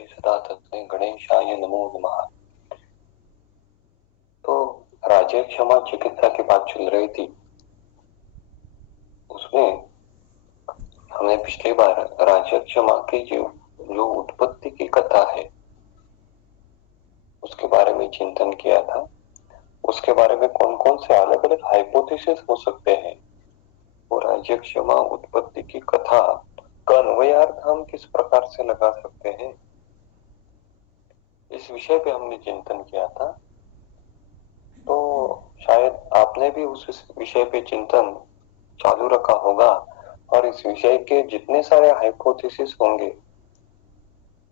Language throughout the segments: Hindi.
वक्रतुंडे सदा तस्मै गणेशाय नमो नमः। तो राज्य क्षमा चिकित्सा की बात चल रही थी। उसमें हमने पिछली बार राज्य क्षमा की जो उत्पत्ति की कथा है उसके बारे में चिंतन किया था। उसके बारे में कौन कौन से अलग अलग हाइपोथेसिस हो सकते हैं और राज्य क्षमा उत्पत्ति की कथा का अन्वयार्थ हम किस प्रकार से लगा सकते हैं, इस विषय पे हमने चिंतन किया था। तो शायद आपने भी उस विषय पे चिंतन चालू रखा होगा और इस विषय के जितने सारे हाइपोथेसिस होंगे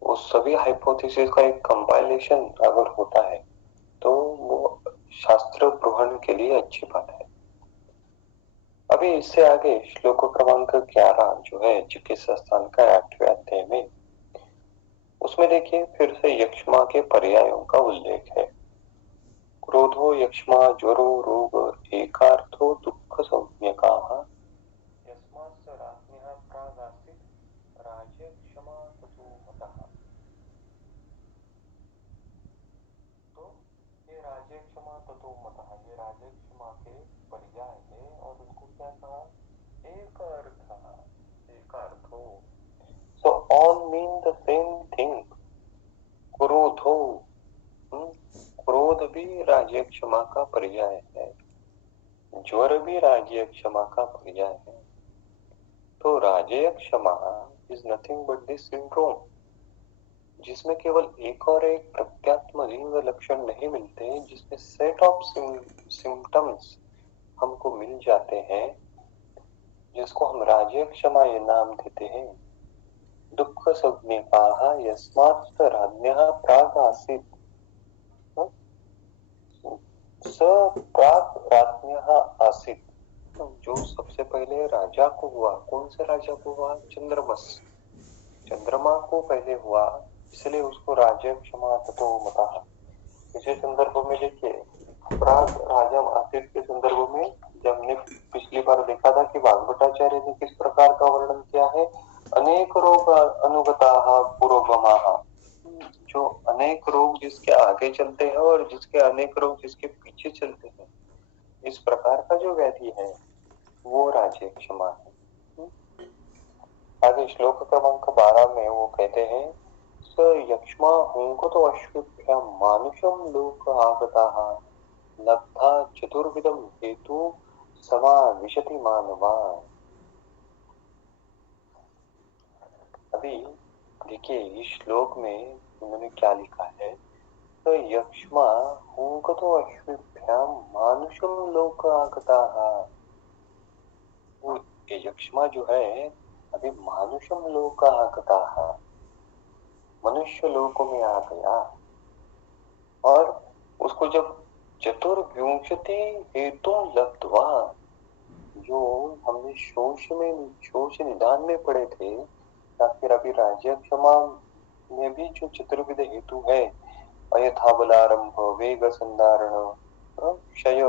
वो सभी हाइपोथेसिस का एक कंपाइलेशन अगर होता है तो वो शास्त्र ग्रहण के लिए अच्छी बात है। अभी इससे आगे श्लोक क्रमांक 11 जो है चिकित्सा स्थान का 8वें अध्याय में, उसमें देखिए फिर से यक्ष्मा के पर्यायों का उल्लेख है। क्रोधो यक्ष्मा ज्वरो रोग एकार्थो दुःख संज्ञकाः यस्मात् राज्ञः प्रागासीत् राज्य क्षमा ततो मतः। तो ये राज्य क्षमा ततो मतः, ये राज्य क्षमा के पर्याय है और उनको क्या कहा, एक अर्थ, एक अर्थो। So all mean the same thing. क्रोधो, क्रोध भी राज्य क्षमा का पर्याय है, ज्वर भी राज्य क्षमा का पर्याय है। तो राज्य क्षमा is nothing but this syndrome, जिसमें केवल एक और एक प्रत्यात्मलिंग लक्षण नहीं मिलते, जिसमें सेट ऑफ सिम्टम्स हमको मिल जाते हैं, जिसको हम राज्य क्षमा ये नाम देते हैं। दुःख संज्ञकाः यस्मात् राज्ञः प्राग आसीत्, स प्राग राज्ञः आसीत्, जो सबसे पहले राजा को हुआ। कौन से राजा को हुआ? चंद्रमस, चंद्रमा को पहले हुआ, इसलिए उसको राज्य क्षमा ततो मतः। इसी संदर्भ में देखिए प्राग राजा आसित के संदर्भ में जब हमने पिछली बार देखा था कि वाग्भटाचार्य ने किस प्रकार का वर्णन किया है, अनेक रोग अनुगताः पुरोगमाः, जो अनेक रोग जिसके आगे चलते हैं और जिसके अनेक रोग जिसके पीछे चलते हैं, इस प्रकार का जो व्याधि है वो राज्य क्षमा है। आगे श्लोक क्रमांक 12 में वो कहते हैं, स यक्ष्मा हुंकतो अश्विभ्यां मानुषं लोक आगताः लब्धा चतुर्विधम हेतु समाविशति मानवान्। अभी देखिए इस श्लोक में उन्होंने क्या लिखा है, तो यक्ष्मा हुंकतो अश्विभ्यां मानुषं लोक आगताः। वो यक्ष्मा जो है अभी मानुषम लोक आगताः, मनुष्य लोक में आ गया और उसको जब चतुर्विंशति हेतु लब्ध्वा, जो हमने शोष निदान में पढ़े थे, या फिर अभी राज्य क्षमा में भी जो चतुर्विध हेतु है, अयथा बलारंभ, वेग संधारण, क्षय,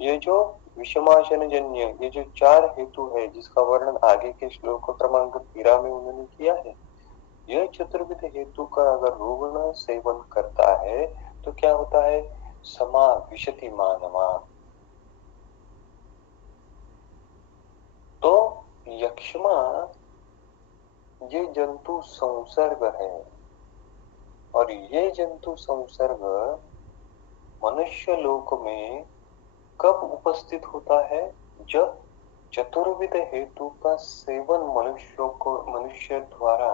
ये जो विषमाशन जन्य, ये जो 4 हेतु है जिसका वर्णन आगे के श्लोक क्रमांक 13 में उन्होंने किया है, यह चतुर्विध हेतु का अगर रुग्ण सेवन करता है तो क्या होता है, समाविशति मानवा। तो यक्ष्मा ये जंतु संसर्ग है और ये जंतु संसर्ग मनुष्य लोक में कब उपस्थित होता है, जब चतुर्विध हेतु का सेवन मनुष्य द्वारा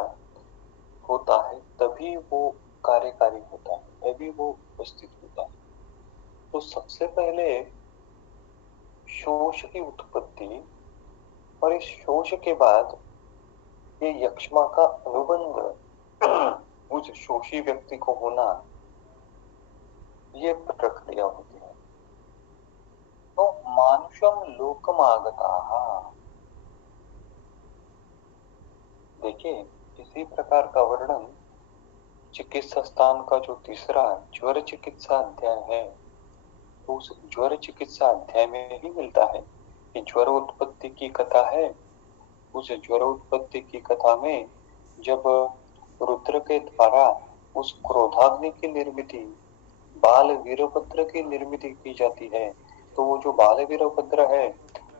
होता है, तभी वो कार्यकारी होता है, तभी वो उपस्थित होता है। तो सबसे पहले शोष की उत्पत्ति और इस शोष के बाद ये यक्ष्मा का अनुबंध उस शोषी व्यक्ति को होना, ये प्रक्रिया होती है। तो मानुषम लोकमागताः, देखिए इसी प्रकार का वर्णन चिकित्सा स्थान का जो तीसरा ज्वर चिकित्सा अध्याय है, तो उस ज्वर चिकित्सा अध्याय में ही मिलता है कि ज्वर उत्पत्ति की कथा है। उस ज्वर उत्पत्ति की कथा में जब रुद्र के द्वारा उस क्रोधाग्नि की निर्मिति, बाल वीरभद्र की निर्मिति की जाती है। तो वो जो बाल वीरभद्र है,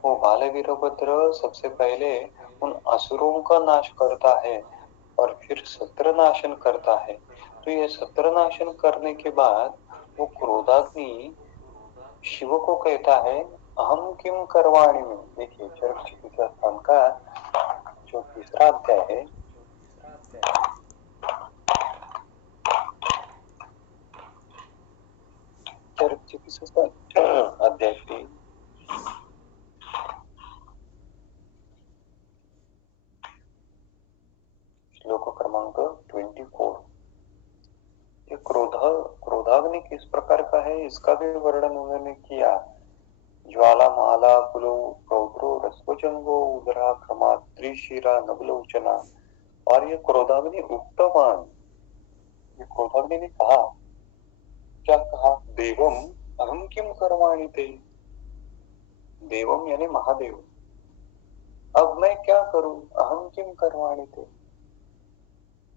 वो बाल वीरभद्र सबसे पहले उन असुरों का नाश करता है और फिर सत्रनाशन करता है। तो ये सत्रनाशन करने के बाद वो क्रोधाग्नि शिव को कहता है, अहम किम करवाणी में। देखिए चरक चिकित्सा स्थान का जो तीसरा अध्याय है, चरक चिकित्सा स्थान अध्याय 3 श्लोक क्रमांक 24। ये क्रोधाग्नि किस प्रकार का है इसका भी वर्णन उन्होंने किया। ज्वालामाला कुलो रौद्रो रस्वजंगो उदरा क्रमा त्रिशिरा नवलोचना। और ये क्रोधाग्नि उक्तवान, ये क्रोधाग्नि ने कहा, क्या कहा, देवम अहम किम करवाणी ते। देवम यानी महादेव, अब मैं क्या करूं, अहम किम करवाणी थे,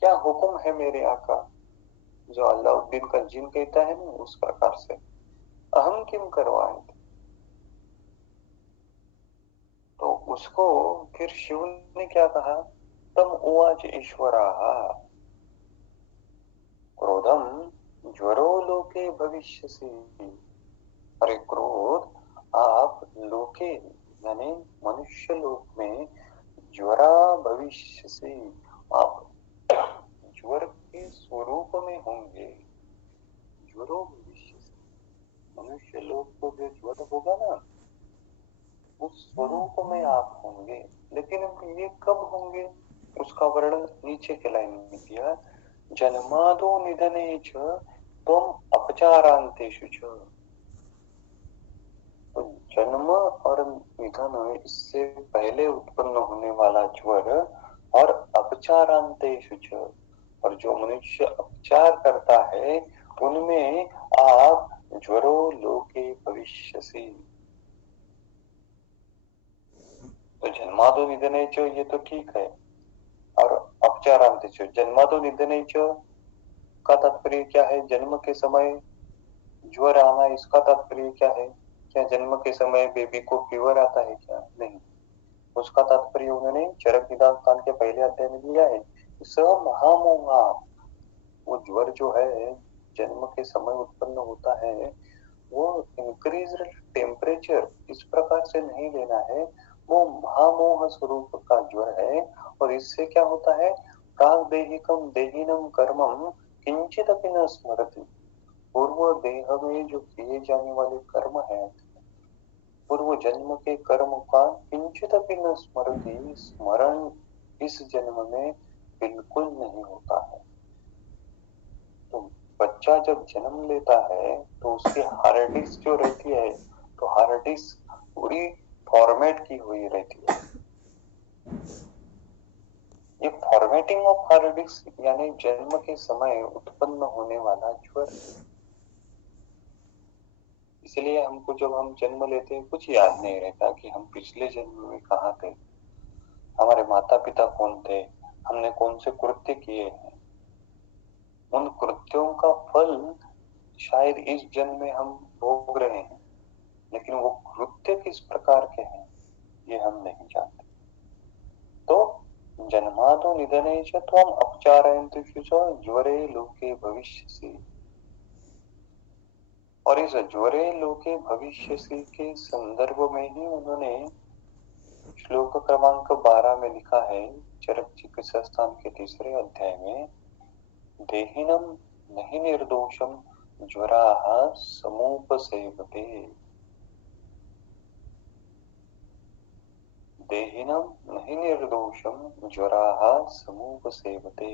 क्या हुक्म है मेरे आका। जो अल्लाउद्दीन का जिन कहता है ना, उस प्रकार से अहम किम करवाणी थे। तो उसको फिर शिव ने क्या कहा, तम उवाच ईश्वरा क्रोधम ज्वरो लोके भविष्यसि। अरे क्रोध, आप लोके यानी मनुष्य लोक में ज्वरा भविष्य से, आप ज्वर के स्वरूप में होंगे। ज्वरो भविष्य से, मनुष्य लोक को जो ज्वर होगा ना, उस स्वरूप में आप होंगे। लेकिन ये कब होंगे, उसका वर्णन नीचे के लाइन में किया। जन्मादो निधने च त्वम अपचारांतेषु च। तो जन्म और निधन, इससे पहले उत्पन्न होने वाला ज्वर, और अपचारांतेषु च, और जो मनुष्य अपचार करता है उनमें आप ज्वरो लोके भविष्यसि। तो जन्मादो निधने च, ये तो ठीक है, और अपचारांतेषु, जन्मादो निधने च का तात्पर्य क्या है, जन्म के समय ज्वर आना, इसका तात्पर्य क्या है। क्या जन्म के समय बेबी को फीवर आता है क्या, नहीं। उसका तात्पर्य उन्होंने चरक निदान स्थान के पहले अध्याय में दिया है। स महामोहा, वो ज्वर जो है जन्म के समय उत्पन्न होता है, वो इंक्रीज टेम्परेचर इस प्रकार से नहीं लेना है, वो महामोह स्वरूप का ज्वर है। और इससे क्या होता है, प्राग देहिकम देहिनम कर्मम किंचित अपि न स्मरति। पूर्व देह में जो किए जाने वाले कर्म है, पूर्व जन्म के कर्म का किंचित अपि न स्मरति, स्मरण इस जन्म में बिल्कुल नहीं होता है। तो बच्चा जब जन्म लेता है तो उसकी हार्ड डिस्क जो रहती है, तो हार्ड डिस्क पूरी फॉर्मेट की हुई रहती है। ये फॉर्मेटिंग ऑफ हार्ड डिस्क यानी जन्म के समय उत्पन्न होने वाला ज्वर। इसलिए हमको जब हम जन्म लेते हैं कुछ याद नहीं रहता कि हम पिछले जन्म में कहाँ थे, हमारे माता पिता कौन थे, हमने कौन से कृत्य किए हैं। उन कृत्यों का फल शायद इस जन्म में हम भोग रहे हैं, लेकिन वो कृत्य किस प्रकार के हैं ये हम नहीं जानते। तो जन्मादो निधने च त्वम अपचारयन्तेषु च ज्वरे लोके भविष्यसि। और इस ज्वरे लोके भविष्यसि के संदर्भ में ही उन्होंने श्लोक क्रमांक 12 में लिखा है, चरक चिकित्सा स्थान के तीसरे अध्याय में, देहिनम नहीं निर्दोषम ज्वराः समुपसेवते। देहिनम नहीं निर्दोषम ज्वराः समुपसेवते।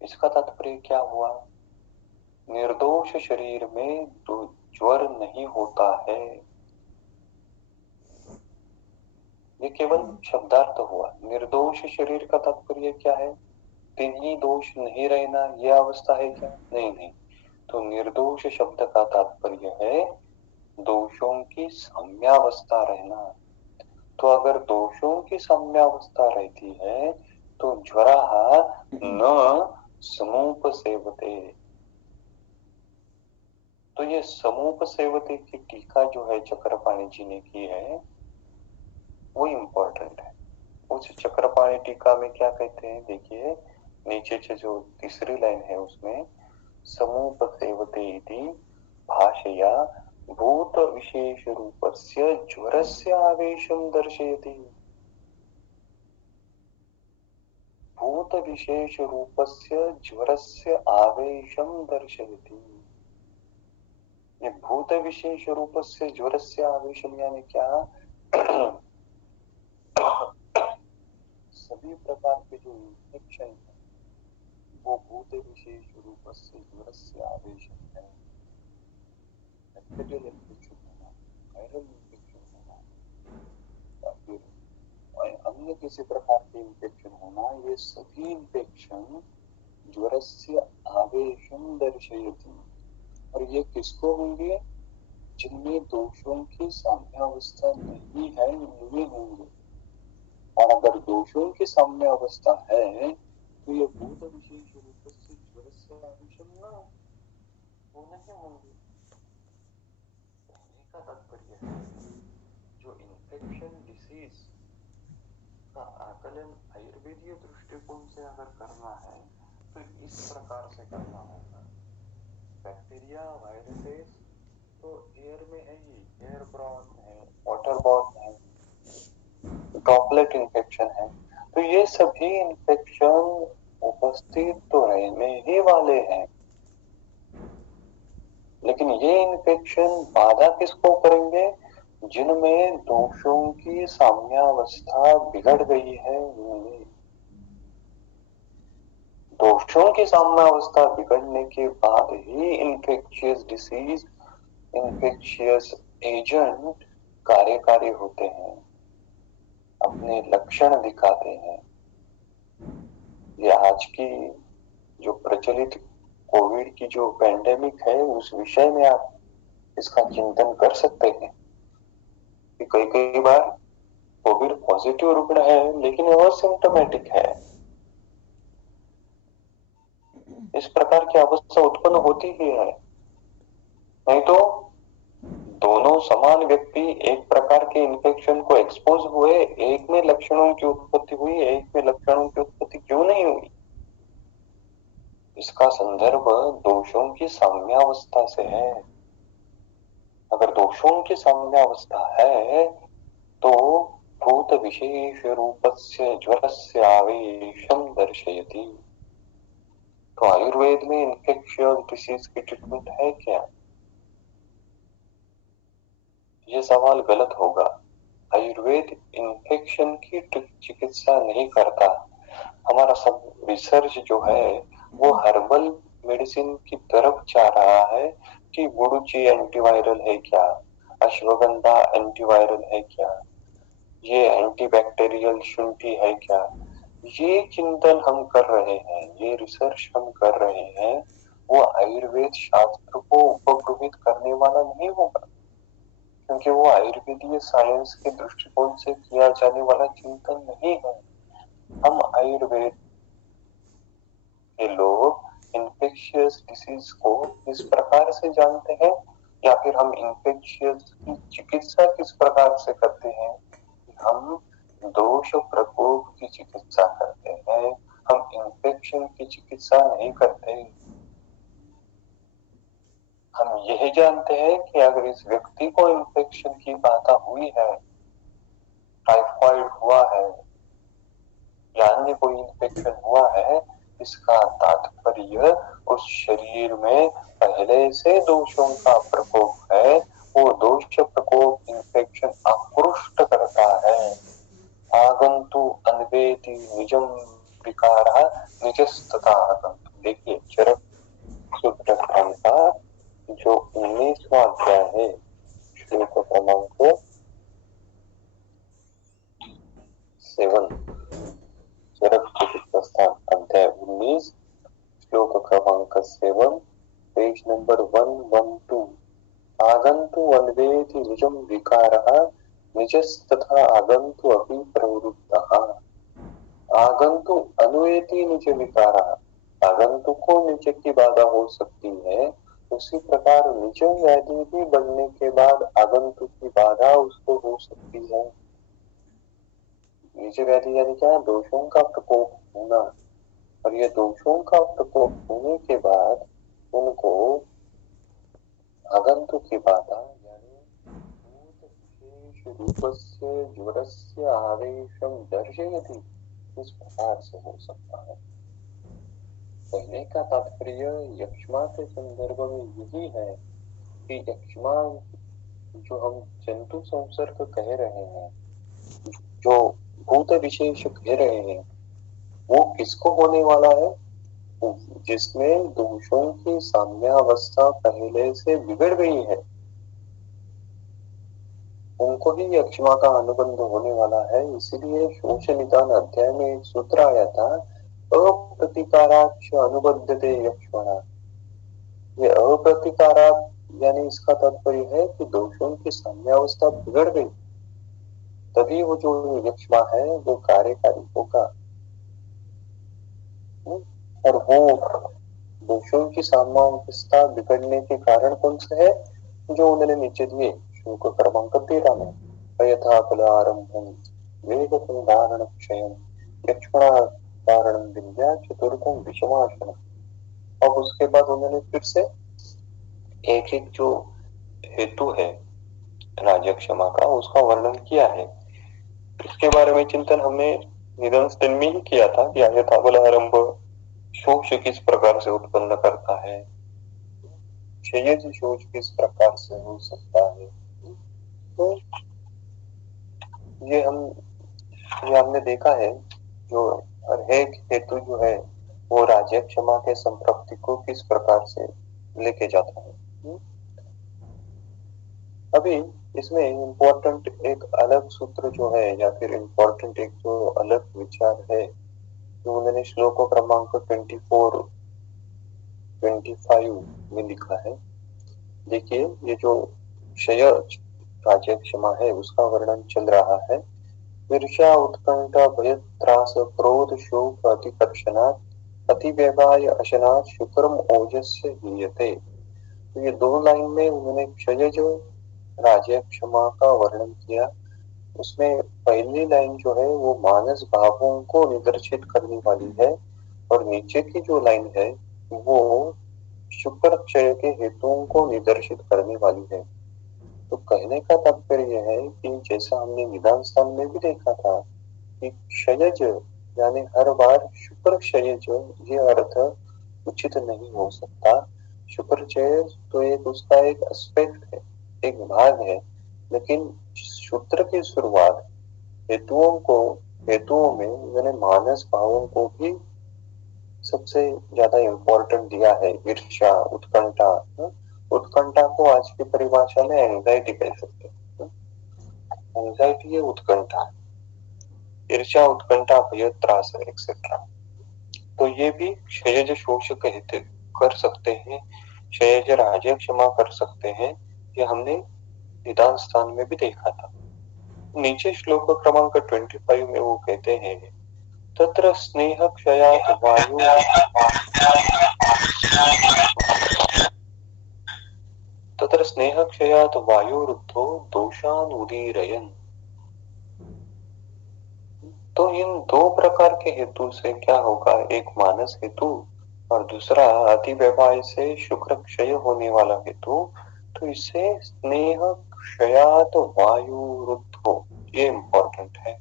इसका तात्पर्य क्या हुआ, निर्दोष शरीर में तो ज्वर नहीं होता है। ये केवल शब्दार्थ हुआ। निर्दोष शरीर का तात्पर्य क्या है, तिन्ही दोष नहीं रहना, यह अवस्था है क्या, नहीं नहीं। तो निर्दोष शब्द का तात्पर्य है दोषों की साम्यावस्था रहना। तो अगर दोषों की साम्यावस्था रहती है तो ज्वरः न समुपसेवते। तो ये समुपसेवते की टीका जो है चक्रपाणी जी ने की है वो इम्पोर्टेंट है। उस चक्रपाणी टीका में क्या कहते हैं देखिए, नीचे से जो तीसरी लाइन है उसमें समुपसेवते इति भाषया भूत विशेष रूपस्य ज्वरस्य आवेशं दर्शयति। भूत विशेष रूपस्य ज्वरस्य आवेशं दर्शयति। ये भूत विशेष रूपस्य ज्वरस्य आवेशम यानी क्या? सभी प्रकार के जो इन्फेक्शन है वो भूत विशेष रूपस्य ज्वरस्य आवेशम है। बैक्टीरियल इन्फेक्शन होना, वायरल इन्फेक्शन होना या फिर अन्य किसी प्रकार के इन्फेक्शन होना, ये सभी इन्फेक्शन ज्वरस्य आवेशम दर्शयति। और ये किसको होंगे? जिनमें दोषों की साम्यावस्था नहीं है उनमें होंगे। और अगर दोषों की साम्यावस्था है तो ये भूत विशेष रूप से ज्वरस्य आवेशम न वो नहीं होंगे। कहने का तात्पर्य है जो इन्फेक्शन डिसीज का आकलन आयुर्वेदीय दृष्टिकोण से अगर करना है तो इस प्रकार से करना होगा। बैक्टीरिया वायरसेस तो एयर में है, ही एयर ब्रॉन है, वाटर बॉर्न है, ड्रॉपलेट इन्फेक्शन है। तो ये सभी इन्फेक्शन उपस्थित तो रहने ही वाले हैं, लेकिन ये इन्फेक्शन बाधा किसको करेंगे? जिनमें दोषों की साम्यावस्था बिगड़ गई है उनमें। दोषों की साम्यावस्था बिगड़ने के बाद ही इन्फेक्शियस डिसीज, इन्फेक्शियस एजेंट कार्यकारी होते हैं, अपने लक्षण दिखाते हैं। ये आज की जो प्रचलित कोविड की जो पेंडेमिक है उस विषय में आप इसका चिंतन कर सकते हैं कि कई कई बार कोविड पॉजिटिव रुग्ण है लेकिन वह सिम्टोमेटिक है। इस प्रकार की अवस्था उत्पन्न होती ही है। नहीं तो दोनों समान व्यक्ति एक प्रकार के इन्फेक्शन को एक्सपोज हुए, एक में लक्षणों की उत्पत्ति हुई, एक में लक्षणों की उत्पत्ति क्यों नहीं हुई? इसका संदर्भ दोषों की साम्यावस्था से है। अगर दोषों की साम्यावस्था है तो भूत विशेष रूपस्य ज्वरस्य आवेशम दर्शयति। तो आयुर्वेद में इन्फेक्शियस डिसीज की ट्रीटमेंट है क्या? ये सवाल गलत होगा। आयुर्वेद इन्फेक्शन की चिकित्सा नहीं करता। हमारा सब रिसर्च जो है वो हर्बल मेडिसिन की तरफ जा रहा है कि गुडुचि एंटीवायरल है क्या, अश्वगंधा एंटीवायरल है क्या, ये एंटीबैक्टीरियल शुंठी है क्या। ये चिंतन हम कर रहे हैं, ये रिसर्च हम कर रहे हैं, वो आयुर्वेद शास्त्र को उपगृहित करने वाला नहीं होगा, क्योंकि वो आयुर्वेदीय साइंस के दृष्टिकोण से किया जाने वाला चिंतन नहीं है। हम आयुर्वेद के लोग इन्फेक्शियस डिसीज को किस प्रकार से जानते हैं, या फिर हम इन्फेक्शियस की चिकित्सा किस प्रकार से करते हैं? हम दोष प्रकोप की चिकित्सा करते हैं, हम इन्फेक्शन की चिकित्सा नहीं करते। हम यही जानते हैं कि अगर इस व्यक्ति को इन्फेक्शन की बाधा हुई है, टाइफाइड हुआ है या अन्य कोई इन्फेक्शन हुआ है, इसका तात्पर्य उस शरीर में पहले से दोषों का प्रकोप है। वो दोष प्रकोप इन्फेक्शन आकृष्ट करता है। आगंतु अन्वेति निजम विकार निजस्तता आगंतु। देखिए चरक सूत्र का जो 19वां अध्याय है, श्लोक क्रमांक 7, चरक चिकित्सा अध्याय 19 श्लोक क्रमांक 7, पेज नंबर 112। आगंतु अन्वेति निजम विकारः निजस्तथा आगंतु अपि प्रवृत्तः। आगंतुक अनुएति निज विकारा, आगंतुक को निज की बाधा हो सकती है, उसी प्रकार निज व्याधि भी बढ़ने के बाद आगंतुक की बाधा उसको हो सकती है। निज व्याधि यानी क्या? दोषों का प्रकोप होना, और ये दोषों का प्रकोप होने के बाद उनको आगंतुक की बाधा यानी भूत विशेष रूपस्य ज्वरस्य आवेशम दर्शयति, इस प्रकार से हो सकता है। कहने का तात्पर्य यक्ष्मा के संदर्भ में यही है कि यक्ष्मा जो हम जंतु संसर्ग कह रहे हैं, जो भूत विशेष कह रहे हैं, वो किसको होने वाला है? जिसमें दोषों की साम्यावस्था पहले से बिगड़ गई है, उनको ही यक्ष्मा का अनुबंध होने वाला है। इसीलिए शोष निदान अध्याय में एक सूत्र आया था, अप्रतिकाराक्ष अनुबद्धते यक्ष्मणा। ये अप्रतिकारा यानी इसका तात्पर्य है कि दोषों की साम्यावस्था बिगड़ गई, तभी वो जो यक्ष्मा है वो कार्यकारी होगा। और वो दोषों की साम्यावस्था बिगड़ने के कारण कौन से है? जो उन्होंने नीचे दिए श्लोक क्रमांक 13 में, यथा फल आरंभम वेग संधारण क्षयम यक्ष्मणा कारणम विद्या चतुर्थम विषमाशनम। अब उसके बाद उन्होंने फिर से एक एक जो हेतु है राजक्षमा का, उसका वर्णन किया है। इसके बारे में चिंतन हमने निधन स्तन में ही किया था कि यथा फल आरंभ शोष किस प्रकार से उत्पन्न करता है, क्षयज शोष किस प्रकार से हो सकता है। तो ये हमने देखा है, जो हर एक हेतु जो है वो राज्य क्षमा के संप्रप्ति को किस प्रकार से लेके जाता है। अभी इसमें इम्पोर्टेंट एक अलग सूत्र जो है, या फिर इम्पोर्टेंट एक जो अलग विचार है, जो उन्होंने श्लोक क्रमांक 24, 25 में लिखा है। देखिए, ये जो क्षय राज्य क्षमा है उसका वर्णन चल रहा है। ईर्ष्या उत्कंठा भय त्रास क्रोध शोक अतिकर्षणात् अतिव्यवाय अशनात् शुक्रम ओजस्य हीयते। तो ये दो लाइन में उन्होंने क्षय जो राज्य क्षमा का वर्णन किया। उसमें पहली लाइन जो है वो मानस भावों को निदर्शित करने वाली है, और नीचे की जो लाइन है वो शुक्र क्षय के हेतुओं को निदर्शित करने वाली है। तो कहने का तात्पर्य है कि जैसा हमने निदान स्थान में भी देखा था कि क्षयज यानी हर बार शुक्र क्षयज, ये अर्थ उचित नहीं हो सकता। शुक्र क्षय तो एक उसका एक एस्पेक्ट है, एक भाग है, लेकिन सूत्र की शुरुआत हेतुओं में मैंने मानस भावों को भी सबसे ज्यादा इम्पोर्टेंट दिया है। ईर्ष्या उत्कंठा, उत्कंठा को आज की परिभाषा में एंजाइटी कह सकते हैं। एंजाइटी है उत्कंठा, ईर्ष्या उत्कंठा भय त्रास एक्सेट्रा। तो ये भी क्षयज शोष कहते कर सकते हैं, क्षयज राज्य क्षमा कर सकते हैं। ये हमने निदान स्थान में भी देखा था। नीचे श्लोक क्रमांक 25 में वो कहते हैं, तत्र स्नेह क्षयात् वायु तत्र स्नेह क्षयात् वायुरुद्धो दोषान् उदीरयन्। तो इन दो प्रकार के हेतु से क्या होगा? एक मानस हेतु और दूसरा अति व्यवहार से शुक्र क्षय होने वाला हेतु। तो इससे स्नेह क्षयात् वायुरुद्धो, ये इम्पोर्टेंट है।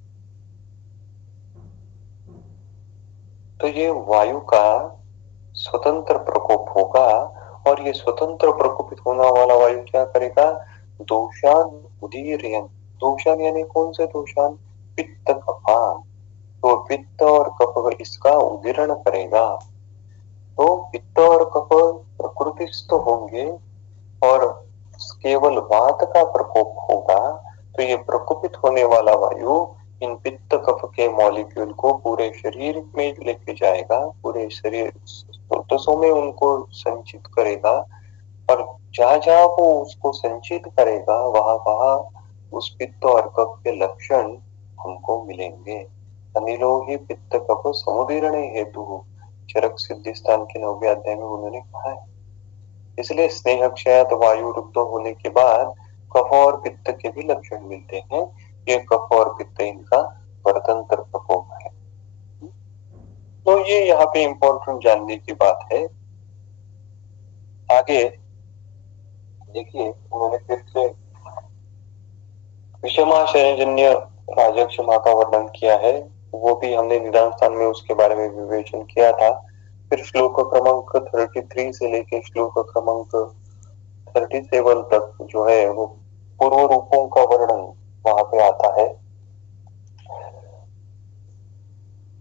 तो ये वायु का स्वतंत्र प्रकोप होगा, और ये स्वतंत्र प्रकोपित होने वाला वायु क्या करेगा? दोषान उदीरयन्। दोषान यानी कौन से दोषान? पित्त कफान। तो पित्त और कफ इसका उदीरण करेगा। तो पित्त और कफ प्रकृतिस्थ होंगे और केवल वात का प्रकोप होगा। तो ये प्रकोपित होने वाला वायु इन पित्त कफ के मॉलिक्यूल को पूरे शरीर में लेके जाएगा, पूरे शरीर स्रोतों में उनको संचित करेगा, और जहां जहां वो उसको संचित करेगा वहां वहां उस पित्त और कफ के लक्षण हमको मिलेंगे। अनिलो ही पित्त कफ समुदीरणे हेतु, चरक सिद्धि स्थान के 9वें अध्याय में उन्होंने कहा है। इसलिए स्नेह क्षय वायु रुद्ध होने के बाद कफ और पित्त के भी लक्षण मिलते हैं। ये कफ और पित्त इनका परतंत्र प्रकोप है। तो ये यहाँ पे इंपॉर्टेंट जानने की बात है। आगे देखिए उन्होंने फिर से विषमाशयजन्य राजक्षमा का वर्णन किया है, वो भी हमने निदान स्थान में उसके बारे में विवेचन किया था। फिर श्लोक क्रमांक 33 से लेके श्लोक क्रमांक 37 तक जो है वो पूर्व रूपों का वर्णन वहां पे आता है।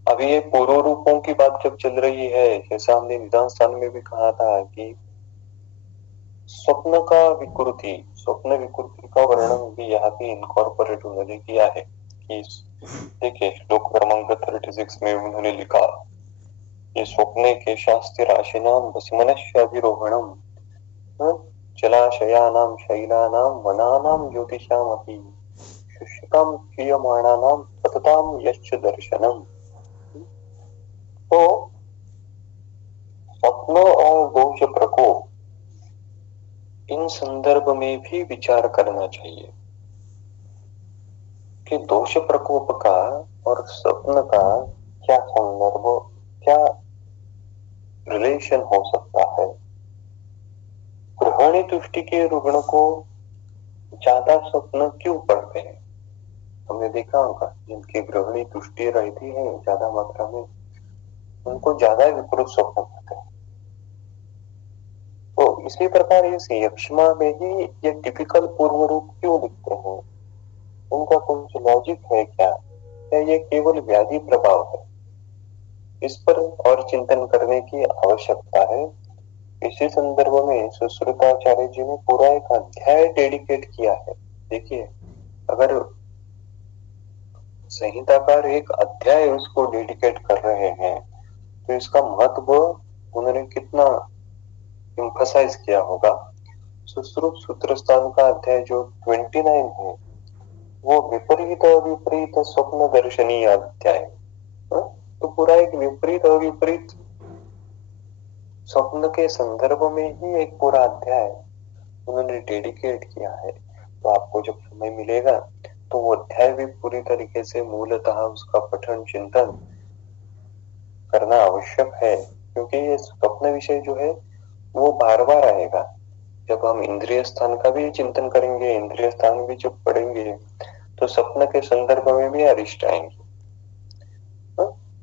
अभी ये पूर्व रूपों की बात जब चल रही है, जैसा हमने निदान स्थान में भी कहा था कि स्वप्न विकृति का वर्णन भी यहाँ पे इनकॉर्पोरेट उन्होंने किया है। कि देखिए श्लोक क्रमांक 36 में उन्होंने लिखा, ये स्वप्ने के शास्त्र राशिनाम भस्मनश्याभिरोहणम जलाशयानां शैलानां वनानां ज्योतिषामपि शुष्कां क्रियमाणानां सततां यश्च दर्शनम। तो स्वप्न और दोष प्रकोप, इन संदर्भ में भी विचार करना चाहिए कि दोष प्रकोप का और स्वप्न का क्या संदर्भ, क्या रिलेशन हो सकता है। ग्रहणी तुष्टि के रुग्ण को ज्यादा स्वप्न क्यों पड़ते हैं? हमने देखा होगा जिनकी ग्रहणी तुष्टि रहती है ज्यादा मात्रा में, उनको ज्यादा विकृत स्वप्न पड़ते हैं। तो इसी प्रकार इस यक्ष्मा में ही ये टिपिकल पूर्व रूप क्यों दिखते हैं? उनका कुछ लॉजिक है क्या, या ये केवल व्याधि प्रभाव है? इस पर और चिंतन करने की आवश्यकता है। इसी संदर्भ में सुश्रुताचार्य जी ने पूरा एक अध्याय डेडिकेट किया है। देखिए अगर संहिताकार एक अध्याय उसको डेडिकेट कर रहे हैं तो इसका महत्व उन्होंने कितना एम्फसाइज किया होगा। सुश्रुत सूत्र स्थान का अध्याय जो 29 है वो विपरीत अविपरीत स्वप्न दर्शनीय अध्याय है। तो पूरा एक विपरीत अविपरीत स्वप्न के संदर्भ में ही एक पूरा अध्याय उन्होंने डेडिकेट किया है। तो आपको जब समय मिलेगा तो वो अध्याय भी पूरी तरीके से मूलतः उसका पठन चिंतन करना आवश्यक है, क्योंकि ये स्वप्न विषय जो है वो बार बार आएगा। जब हम इंद्रिय स्थान का भी चिंतन करेंगे, इंद्रिय स्थान भी जब पढ़ेंगे तो स्वप्न के संदर्भ में भी अरिष्ट आएंगे।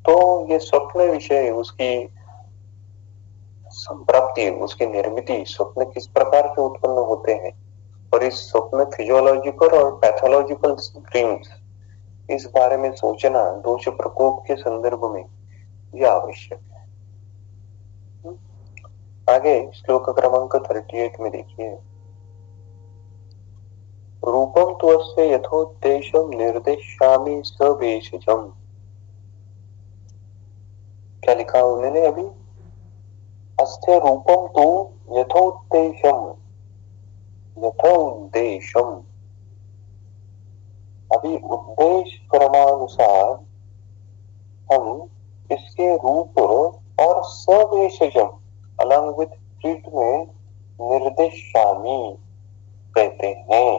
तो ये स्वप्न विषय, उसकी संप्राप्ति, उसकी निर्मिति, स्वप्न किस प्रकार से उत्पन्न होते हैं और इस स्वप्न फिजियोलॉजिकल और पैथोलॉजिकल ड्रीम्स, इस बारे में सोचना दोष प्रकोप के संदर्भ में यह आवश्यक है। आगे श्लोक क्रमांक 38 में देखिए, रूपम त्वस्य यथोद्देशम निर्देशामि सवेशजम। क्या लिखा उन्होंने अभी? अस्य रूपम तो यथोद्देशम, यथोद्देशम। अभी उद्देश्य क्रमानुसार हम इसके रूप और सवेशजम अलॉन्ग विथ ट्रीटमेंट निर्देशामी कहते हैं।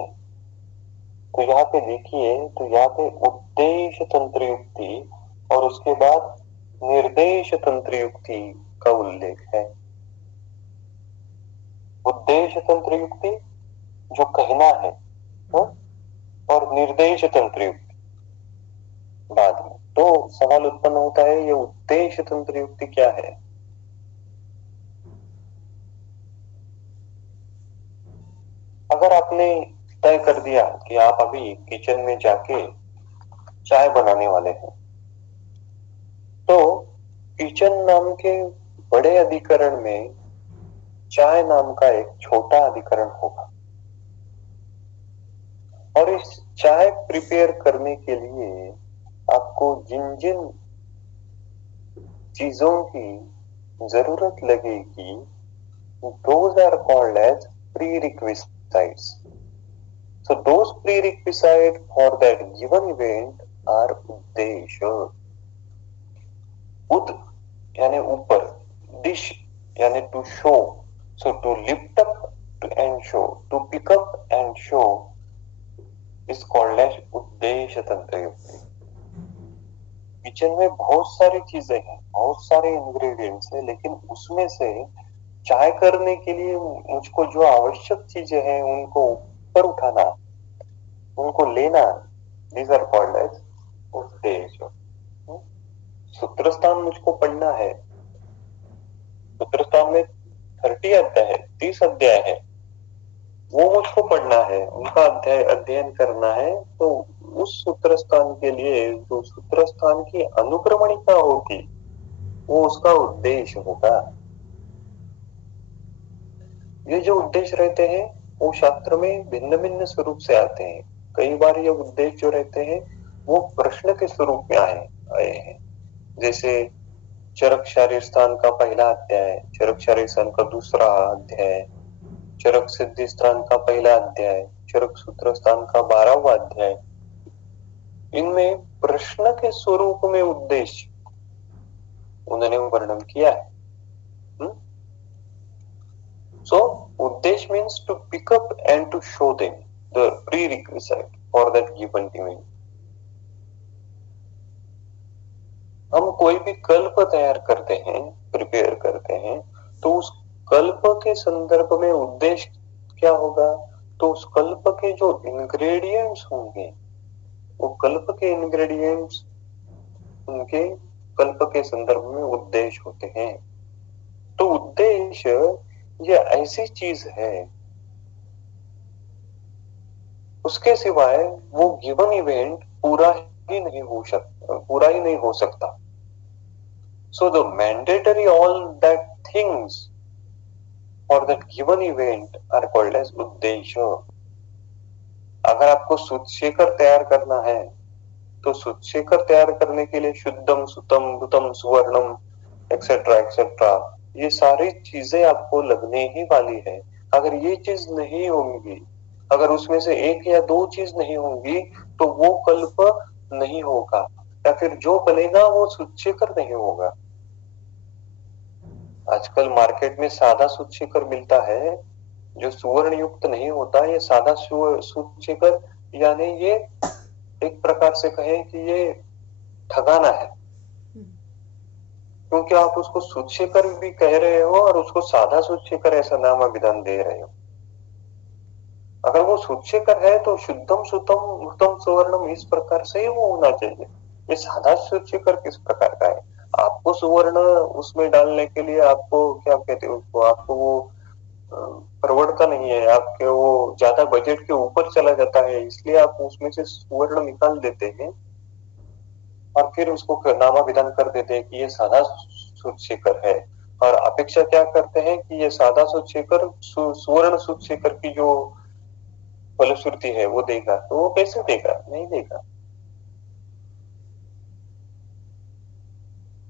तो यहाँ पे देखिए, तो यहाँ पे उद्देश्य तंत्र युक्ति और उसके बाद निर्देश तंत्र युक्ति का उल्लेख है। उद्देश्य तंत्र युक्ति जो कहना है, और निर्देश तंत्र युक्ति बाद में। तो सवाल उत्पन्न होता है ये उद्देश्य तंत्र युक्ति क्या है? अगर आपने तय कर दिया कि आप अभी किचन में जाके चाय बनाने वाले हैं, तो किचन नाम के बड़े अधिकरण में चाय नाम का एक छोटा अधिकरण होगा, और इस चाय प्रिपेयर करने के लिए आपको जिन जिन चीजों की जरूरत लगेगी, those are called as prerequisites. So those prerequisites for that given event are uddesha. उद यानी ऊपर, दिश यानी to show, so to lift up and show, to pick up and show is called as उद्देश्य तंत्र युक्ति। किचन में बहुत सारी चीजें हैं, बहुत सारे इंग्रेडिएंट्स हैं, लेकिन उसमें से चाय करने के लिए मुझको जो आवश्यक चीजें हैं उनको ऊपर उठाना, उनको लेना, दीज आर कॉल्ड एज उद्देश्य। सूत्रस्थान मुझको पढ़ना है, सूत्रस्थान में 30 अध्याय है, 30 अध्याय है, वो मुझको पढ़ना है, उनका अध्ययन करना है। तो उस सूत्रस्थान के लिए जो सूत्रस्थान की अनुक्रमणिका होगी वो उसका उद्देश्य होगा। ये जो उद्देश्य रहते हैं वो शास्त्र में भिन्न भिन्न स्वरूप से आते हैं। कई बार ये उद्देश्य जो रहते हैं वो प्रश्न के स्वरूप में आए हैं। जैसे चरक शारीर स्थान का पहला अध्याय, चरक शारीर स्थान का दूसरा अध्याय, चरक सिद्धि स्थान का पहला अध्याय, चरक सूत्र स्थान का 12वां अध्याय, इनमें प्रश्न के स्वरूप में उद्देश्य उन्होंने वर्णन किया है। So उद्देश्य means to pick up and to show them the prerequisite for that given event. हम कोई भी कल्प तैयार करते हैं, प्रिपेयर करते हैं, तो उस कल्प के संदर्भ में उद्देश्य क्या होगा? तो उस कल्प के जो इंग्रेडिएंट्स होंगे, वो कल्प के इंग्रेडिएंट्स उनके कल्प के संदर्भ में उद्देश्य होते हैं। तो उद्देश्य ये ऐसी चीज है, उसके सिवाय वो गिवन इवेंट पूरा ही नहीं हो सकता। So the mandatory all that things for that given event are called as उद्देश्य। अगर आपको सुतशेखर तैयार करना है तो सुतशेखर तैयार करने के लिए शुद्धम, सुतम, बुतम, सुवर्णम एक्सेट्रा एक्सेट्रा ये सारी चीजें आपको लगने ही वाली है। अगर ये चीज नहीं होंगी, अगर उसमें से एक या दो चीज नहीं होंगी तो वो कल्प नहीं होगा, या फिर जो बनेगा वो सुतशेखर नहीं होगा। आजकल मार्केट में सादा सुतशेखर मिलता है जो सुवर्ण युक्त नहीं होता। ये सादा सुतशेखर यानी ये एक प्रकार से कहें कि ये ठगाना है, क्योंकि आप उसको सुतशेखर भी कह रहे हो और उसको सादा सुतशेखर ऐसा नाम विधान दे रहे हो। अगर वो सुतशेखर है तो शुद्धम, सुतम, उत्तम, सुवर्णम इस प्रकार से ही वो होना चाहिए। ये सादा सुतशेखर किस प्रकार का है? आपको सुवर्ण उसमें डालने के लिए आपको क्या कहते हैं उसको, आपको वो प्रवणता नहीं है, आपके वो ज्यादा बजट के ऊपर चला जाता है, इसलिए आप उसमें से सुवर्ण निकाल देते हैं और फिर उसको नामा विधान कर देते हैं कि ये सादा सुतशेखर है। और अपेक्षा क्या करते हैं कि ये सादा सुतशेखर सुवर्ण सुतशेखर की जो फलश्रुति है वो देगा। तो वो कैसे देगा? नहीं देगा।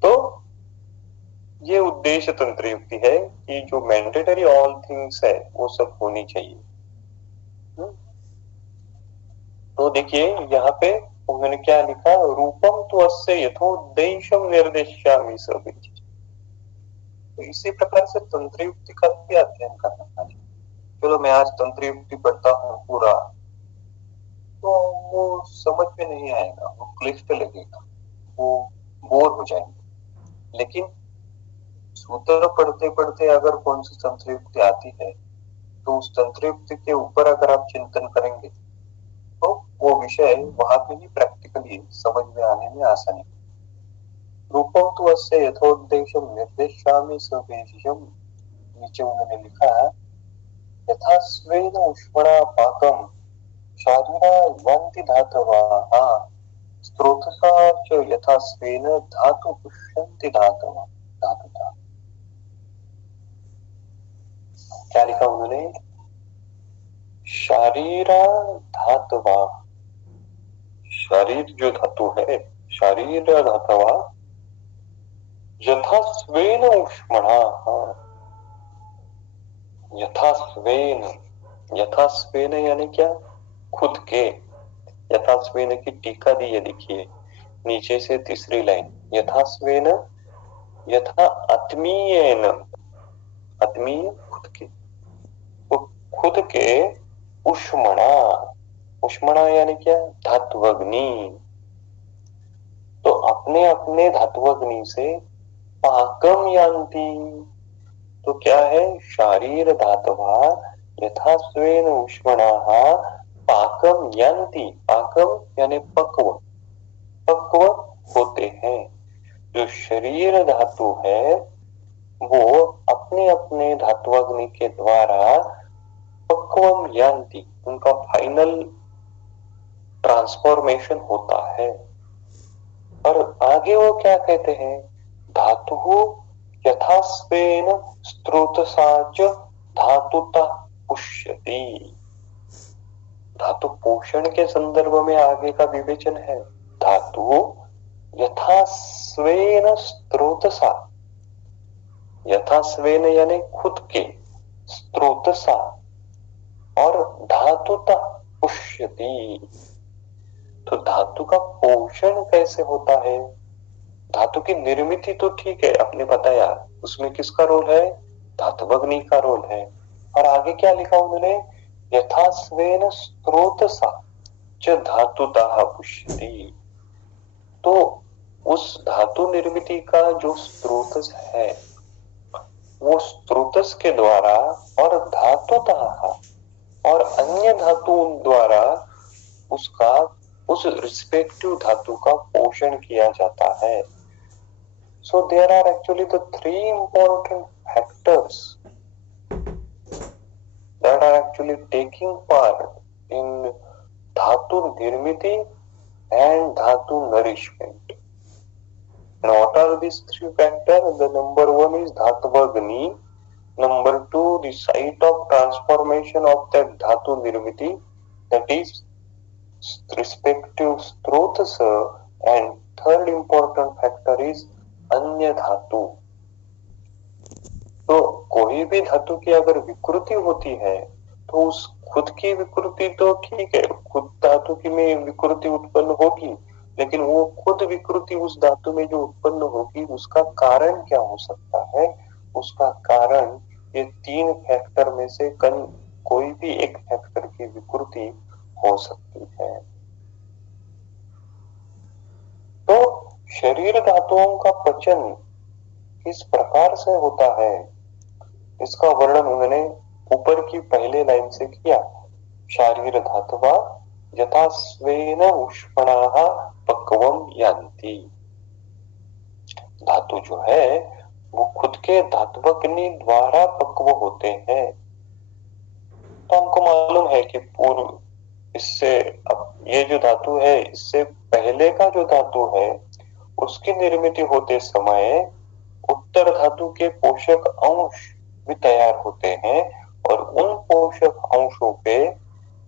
तो ये उद्देश्य तंत्र युक्ति है कि जो मैंडेटरी ऑल थिंग्स है वो सब होनी चाहिए। तो देखिए यहाँ पे उन्होंने क्या लिखा, रूपम तो अस्य यथोद्देश्यम निर्देश्यामि सभी। तो इसी प्रकार से तंत्र युक्ति का भी अध्ययन करना है। चलो मैं आज तंत्र युक्ति पढ़ता हूँ पूरा, तो वो समझ में नहीं आएगा, वो क्लिष्ट लगेगा, वो बोर हो जाएंगे। लेकिन सूत्र पढ़ते पढ़ते अगर कौन सी तंत्र युक्ति आती है तो उस तंत्र युक्ति के ऊपर अगर आप चिंतन करेंगे तो वो विषय वहां पे ही प्रैक्टिकली समझ में आने में आसानी। रूपम तो अस्य यथोद्देश्यम निर्देश्यामि सवेशियम, नीचे उन्होंने लिखा यथा स्वेन उष्मणा पाकम शारीरा वन्ति धातवः स्रोतसा च यथा स्वेन धातु पुष्यन्ति धातवः धातुता। क्या लिखा उन्होंने? शारीरा धातवा, शरीर जो धातु है, शारीर धातवा यथा स्वेन उष्मणा, यथा स्वेन, यथा स्वेन यानी क्या? खुद के। यथा स्वेन की टीका दी है, देखिए नीचे से तीसरी लाइन, यथा स्वेन यथा आत्मीयेन, आत्मीय खुद के, तो खुद के उष्मणा, उष्मणा यानी क्या, धात्वग्नि, तो अपने अपने धात्वग्नि से पाकम यान्ति, तो क्या है, शारीर धातवा यथा स्वेन उष्मणाः पाकम यान्ति, पाकम यानी पक्व, पक्व होते हैं। जो शरीर धातु है वो अपने अपने धात्वाग्नि के द्वारा पक्वम यान्ति, उनका फाइनल ट्रांसफॉर्मेशन होता है। और आगे वो क्या कहते हैं, धातु यथा स्वेन स्त्रोतसाच धातुता पुष्यति, धातु पोषण के संदर्भ में आगे का विवेचन है। धातु यथा स्वेन स्त्रोतसा, यथा स्वेन यानी खुद के, स्त्रोतसा और धातुता पुष्यति, तो धातु का पोषण कैसे होता है। धातु की निर्मित तो ठीक है, आपने बताया, उसमें किसका रोल है, धात्वग्नि का रोल है। और आगे क्या लिखा उन्होंने, यथा स्वेन स्त्रोतसा च धातुतः पुष्यति, तो उस धातु निर्मिति का जो स्त्रोतस है वो स्त्रोतस के द्वारा और धातुतः और अन्य धातुओं द्वारा उसका, उस रिस्पेक्टिव धातु का पोषण किया जाता है। So there are actually the three important factors that are actually taking part in dhatu nirmiti and dhatu nourishment. Now what are these three factors? The number one is dhatavagni, number two the site of transformation of that dhatu nirmiti, that is respective strotasa, and third important factor is अन्य धातु। तो कोई भी धातु की अगर विकृति होती है तो उस खुद की विकृति तो ठीक है, खुद धातु की में विकृति उत्पन्न होगी, लेकिन वो खुद विकृति उस धातु में जो उत्पन्न होगी उसका कारण क्या हो सकता है, उसका कारण ये तीन फैक्टर में से कोई भी एक फैक्टर की विकृति हो सकती है। तो शरीर धातुओं का पचन किस प्रकार से होता है, इसका वर्णन उन्होंने ऊपर की पहले लाइन से किया। शारीर धातुवा यथा स्वेन उष्मणाः पक्वम यान्ति, धातु जो है वो खुद के धात्वग्नि द्वारा पक्व होते हैं। तो हमको मालूम है कि पूर्व इससे, अब ये जो धातु है इससे पहले का जो धातु है उसकी निर्मित होते समय उत्तर धातु के पोषक अंश भी तैयार होते हैं, और उन पोषक अंशों पे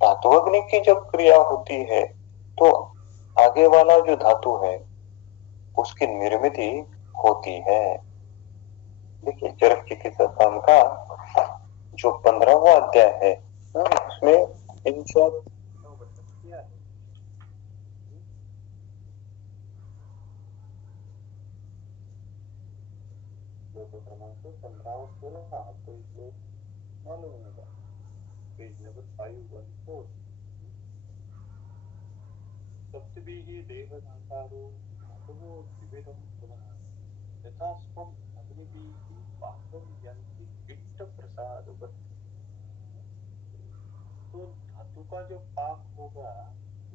धात्वग्नि की जब क्रिया होती है तो आगे वाला जो धातु है उसकी निर्मित होती है। देखिए चरक चिकित्सा का जो 15वां अध्याय है उसमें इन शॉर्ट किया है। क्रमांक 15 और 16 आपको इसमें मालूम होगा, पेज नंबर 514। सप्तभिः देहधातारो धातवो द्विविधं पुनः यथा स्वम् अग्निभिः पाकं यन्ति पित्तप्रसादवत्। तो धातु का जो पाक होगा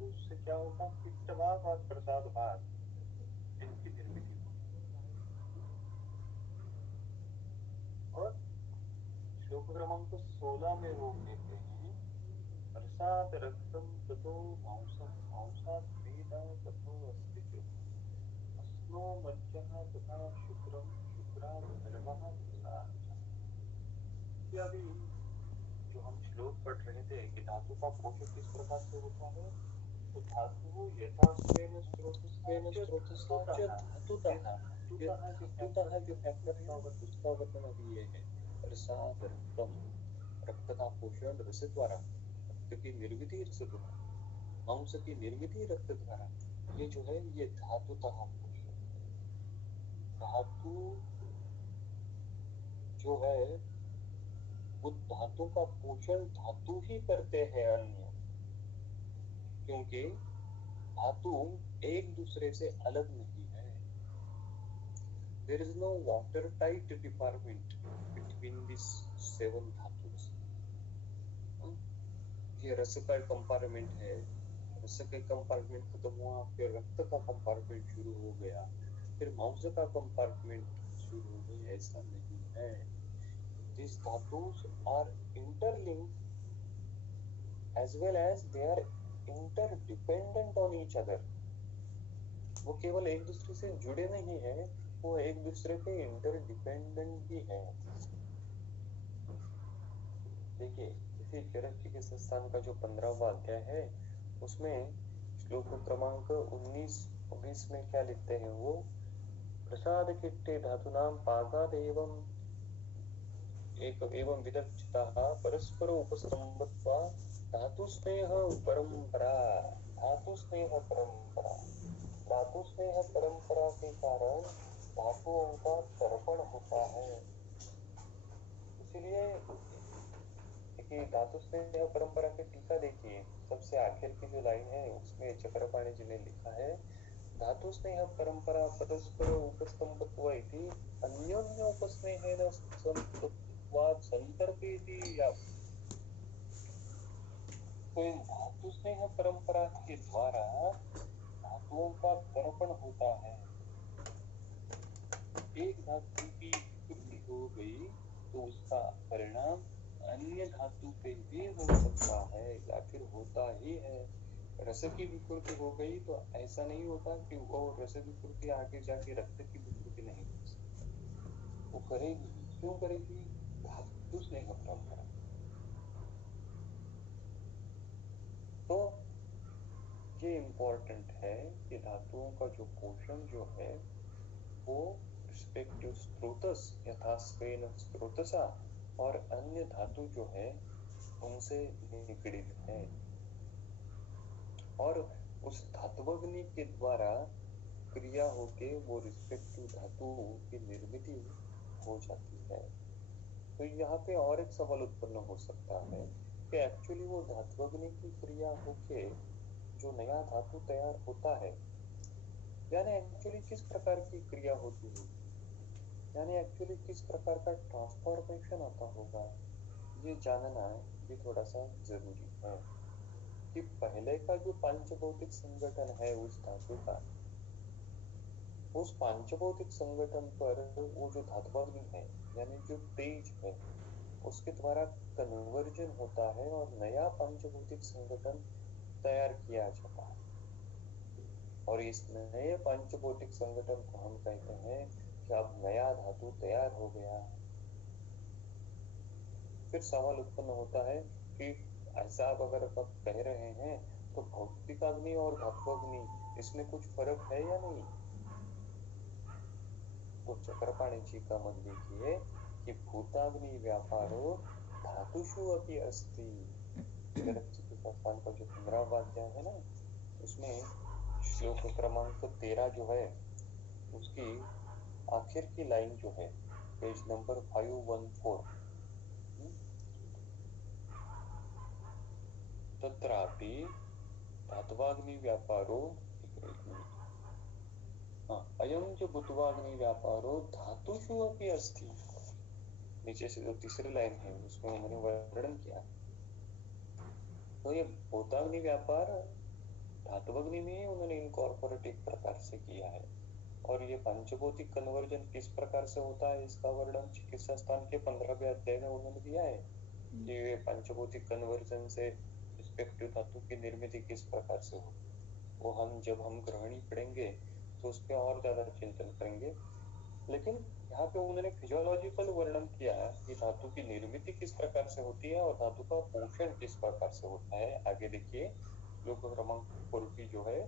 उससे क्या होगा, पित्त भाग और प्रसाद भाग इनकी निर्मित होगी। और श्लोक क्रमांक 16 में वो कहते हैं, प्रसाद रक्तम ततो मांसम मांसात् मेदा ततो अस्ति अस्नो मज्जः तथा शुक्रम शुक्रात् चर्मः प्रसाद। अभी जो हम श्लोक पढ़ रहे थे कि धातु का पोषक किस प्रकार से होता है, तो धातु यथा स्वेन स्रोतस्वेन स्रोतस्याच धातुतः, धातुतः जो फैक्टर है उसका वर्णन अभी ये है, रसाद रक्तम, रक्त का पोषण रस द्वारा, रक्त की निर्मित रस द्वारा, मांस की निर्मित रक्त द्वारा, ये जो है ये धातुतः पोषण। धातु जो है वो धातु का पोषण धातु ही करते हैं अन्य, क्योंकि धातु एक दूसरे से अलग नहीं है। There is no watertight department between these 7 धातुस। ये रस का कंपार्टमेंट है, रस के कंपार्टमेंट खत्म हुआ, फिर रक्त का कंपार्टमेंट शुरू हो गया, फिर मांस का कंपार्टमेंट शुरू हो गया, ऐसा नहीं है। These धातुस are interlinked as well as they are interdependent on each other। वो केवल एक दूसरे से जुड़े नहीं है, वो एक दूसरे पे इंटरडिपेंडेंट भी है। देखिए इसी चरक चिकित्सा स्थान का जो 15वां अध्याय है उसमें श्लोक क्रमांक 19-20 में क्या लिखते हैं वो, प्रसाद किट्टे धातुनाम पागाद एवं एक एवं विदक्षिताः परस्पर उपस्तंभत्वा धातु स्नेह परंपरा, धातु स्नेह परंपरा, धातु स्नेह परंपरा के कारण धातुओं का तर्पण होता है। इसीलिए देखिए धातु स्नेह परंपरा की टीका देखिए, सबसे आखिर की जो लाइन है उसमें चक्रपाणि जी ने लिखा है, धातु स्नेह परंपरा परस्पर उपस्तंभत्व इति अन्योन्य उपस्नेहेन संतत्वात् संतर्पेति या। तो इन धातु स्नेह परंपरा के द्वारा धातुओं का तर्पण होता है। एक धातु की विकृति हो गई तो उसका परिणाम अन्य धातु पे भी हो सकता है या फिर होता ही है। रस की विकृति हो गई तो ऐसा नहीं होता कि वो रस विकृति आगे जाके रक्त की विकृति नहीं हो सकती, वो करेगी। क्यों करेगी? धातु स्नेह परंपरा। तो ये इम्पोर्टेंट है कि धातुओं का जो पोषण जो है वो रिस्पेक्टिव स्रोतस यथा स्वेन स्रोतसा और अन्य धातु जो है उनसे निगडित है, और उस धात्वग्नि के द्वारा क्रिया होके वो रिस्पेक्टिव धातु की निर्मिति हो जाती है। तो यहाँ पे और एक सवाल उत्पन्न हो सकता है कि एक्चुअली वो धात्वग्नि की क्रिया होके जो नया धातु तैयार होता है, यानी एक्चुअली किस प्रकार की क्रिया होती है, यानी एक्चुअली किस प्रकार का ट्रांसफॉर्मेशन आता होगा, ये जानना भी थोड़ा सा जरूरी है कि पहले का जो पंचभौतिक संगठन है उस धातु का, उस पंचभौतिक संगठन पर वो जो धात्वग्नि है यानी जो तेज है उसके द्वारा कन्वर्जन होता है और नया पंचभौतिक संगठन तैयार किया जाता है, और इस नए पंचभौतिक संगठन को हम कहते हैं कि अब नया धातु तैयार हो गया। फिर सवाल उत्पन्न होता है कि ऐसा अब अगर आप कह रहे हैं तो भौतिक अग्नि और धात्वग्नि इसमें कुछ फर्क है या नहीं? तो चक्रपाणि जी का मत देखिए कि भूताग्नि व्यापारो धातुषु अपि अस्ति। स्थान का जो 15वां अध्याय है ना उसमें श्लोक क्रमांक 13 जो है उसकी आखिर की लाइन जो है पेज नंबर 514, तत्रापि धात्वाग्नि व्यापारो अयं च भूत्वाग्नि व्यापारो धातुषु अपि अस्ति। नीचे से जो तीसरी लाइन है उसमें उन्होंने वर्णन किया, तो ये भूताग्नि व्यापार धात्वग्नि में उन्होंने इनकॉर्पोरेट एक प्रकार से किया है, और ये पंचभौतिक कन्वर्जन किस प्रकार से होता है इसका वर्णन चिकित्सा स्थान के 15वें अध्याय में उन्होंने दिया है कि ये पंचभौतिक कन्वर्जन से रिस्पेक्टिव धातु की निर्मिति किस प्रकार से हो। वो जब हम ग्रहणी पढ़ेंगे तो उस पर और ज्यादा चिंतन करेंगे, लेकिन यहाँ पे उन्होंने फिजियोलॉजिकल वर्णन किया है कि धातु की निर्मिति किस प्रकार से होती है और धातु का पोषण किस प्रकार से होता है। आगे देखिए श्लोक क्रमांक 40 जो है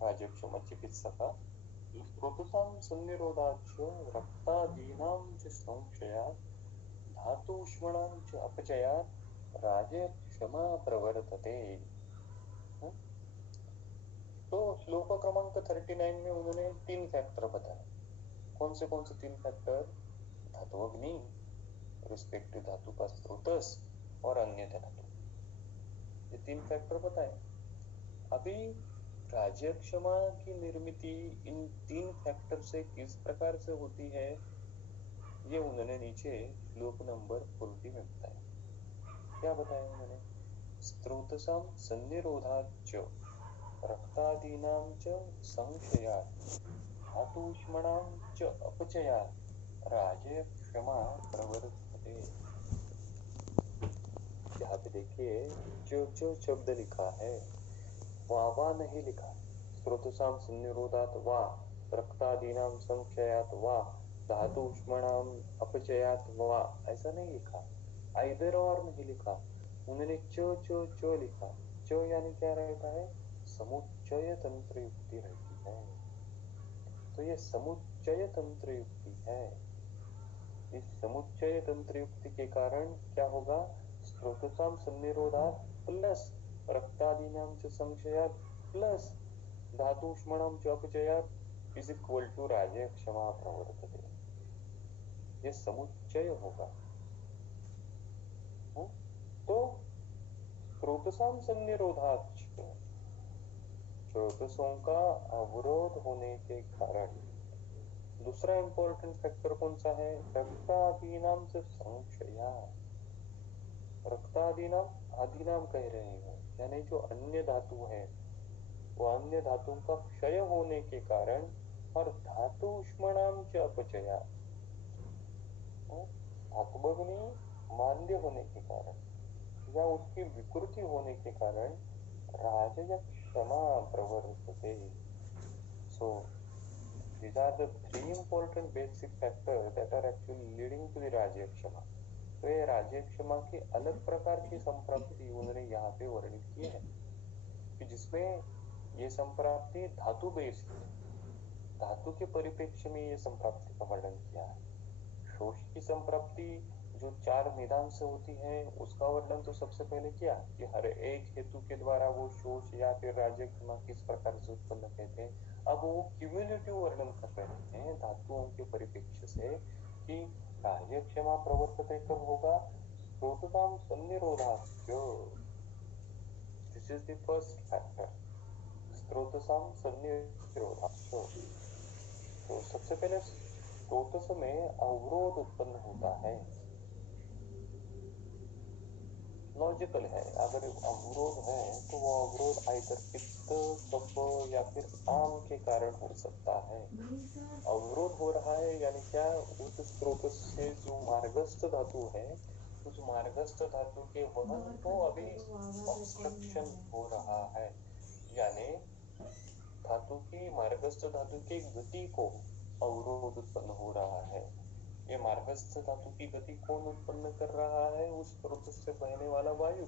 राजक्षम चिकित्सा का, स्रोतसां सन्निरोधाच्च रक्तादीनां च संशयात् धातुष्मणां च अपचयात् राजे क्षमा प्रवर्तते। तो श्लोक क्रमांक 39 में उन्होंने 3 फैक्टर बताए। कौन से 3 फैक्टर? धातु अग्नि, रिस्पेक्टिव धातु का स्रोतस और अन्य धातु, ये 3 फैक्टर बताए। अभी राज्यक्षमा की निर्मित इन 3 फैक्टर से किस प्रकार से होती है, ये उन्होंने नीचे श्लोक नंबर 40 में बताया। क्या बताया उन्होंने? स्त्रोतसाम सन्निरोधाच्च रक्तादीनां च संशयात् धातूष्मणां च अपचयात् राजक्षमा प्रवर्तते। यहाँ पे देखिए जो शब्द लिखा है, वा नहीं लिखा। स्रोतसाम सन्निरोधात् वा, रक्तादीनां संशयात् वा, धातूष्मणां अपचयात् वा, ऐसा नहीं लिखा। आइदर और नहीं लिखा, उन्होंने चो लिखा। चो यानी क्या रहता है? समुच्चय तंत्र युक्ति रहती है। तो ये समुच्चय तंत्र युक्ति है। इस समुच्चय तंत्र युक्ति के कारण क्या होगा? स्रोतसाम सन्निरोधात् प्लस रक्तादीनां च संशयात् प्लस धातुष्मणां च अपचयात् इज इक्वल टू राजक्षमा प्रवर्तते। ये समुच्चय होगा। तो स्रोतसाम सन्निरोधाच्च, स्रोतसों का अवरोध होने के कारण दूसरा इंपॉर्टेंट फैक्टर कौन सा है? रक्तादीनाम से संशया। रक्तादीनाम, आदीनाम कह रहे हैं, यानी जो अन्य धातु है, वो अन्य धातुओं का क्षय होने के कारण और धातुष्मणाम च अपचया, धातुभग्नि मांद्य होने के कारण या उसकी विकृति होने के कारण राजक्षमा प्रवर्तते। So these are the 3 important basic factors that are actually leading to the राजक्षमा। तो ये राजक्षमा की अलग प्रकार की संप्राप्ति उन्होंने यहाँ पे वर्णित की है कि जिसमें ये संप्राप्ति धातु बेस्ड है, धातु के परिप्रेक्ष्य में ये संप्राप्ति का वर्णन किया है। शोष की संप्राप्ति जो 4 निदान से होती है, उसका वर्णन तो सबसे पहले किया कि हर एक हेतु के द्वारा वो शोष या फिर राजक्षमा किस प्रकार से उत्पन्न कहते हैं। अब वो क्यूमुलेटिव वर्णन कर रहे हैं धातुओं के परिप्रेक्ष्य से कि राजक्षमा प्रवर्तते कब होगा? स्रोतसाम सन्निरोधाच्च। This is the first factor, स्रोतसाम सन्निरोधाच्च। तो सबसे पहले स्रोतस में अवरोध उत्पन्न होता है। लॉजिकल है, अगर अवरोध है तो वो अवरोध आइदर पित्त, कफ या फिर आम के कारण हो सकता है। अवरोध हो रहा है यानी क्या? उस स्रोत से जो मार्गस्थ धातु है, उस मार्गस्थ धातु के वहन को अभी ऑब्स्ट्रक्शन हो रहा है, यानी धातु की मार्गस्थ धातु की गति को अवरोध उत्पन्न हो रहा है। ये मार्गस्थ धातु की गति कौन उत्पन्न कर रहा है? उस स्रोत से बहने वाला वायु,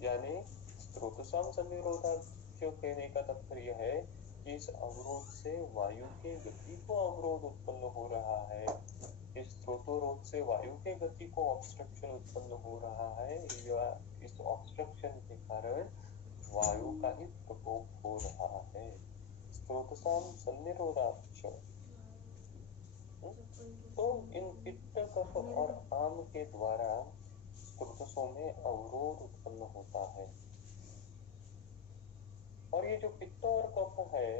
यानी स्रोतसाम सन्निरोधाच्च कहने का तात्पर्य है कि इस अवरोध से वायु के गति को अवरोध उत्पन्न हो रहा है। इस स्रोतोरोध से वायु के गति को ऑब्स्ट्रक्शन उत्पन्न हो रहा है, या इस ऑब्स्ट्रक्शन के कारण वायु का ही प्रकोप हो रहा है। स्रोतसाम सन्निरोधाच्च। तो इन पित्त, कफ और आम के द्वारा स्रोतसों में अवरोध उत्पन्न होता है। और ये जो पित्त और कफ है,